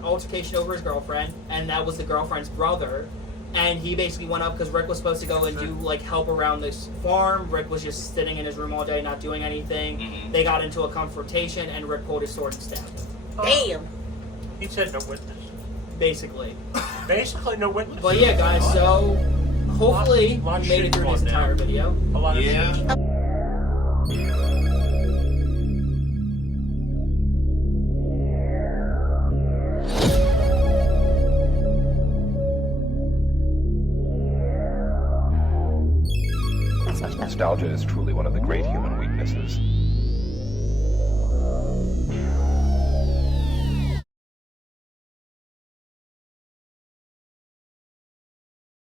altercation over his girlfriend, and that was the girlfriend's brother. And he basically went up because Rick was supposed to go and do like help around this farm. Rick was just sitting in his room all day, not doing anything. Mhm. They got into a confrontation, and Rick pulled his sword and stabbed him. Damn. He said no witnesses. Basically. Basically, no witnesses. But yeah, guys. So hopefully Lot of you made shit it through going this down. entire video. A lot of Yeah. shit. Nostalgia is truly one of the great human weaknesses.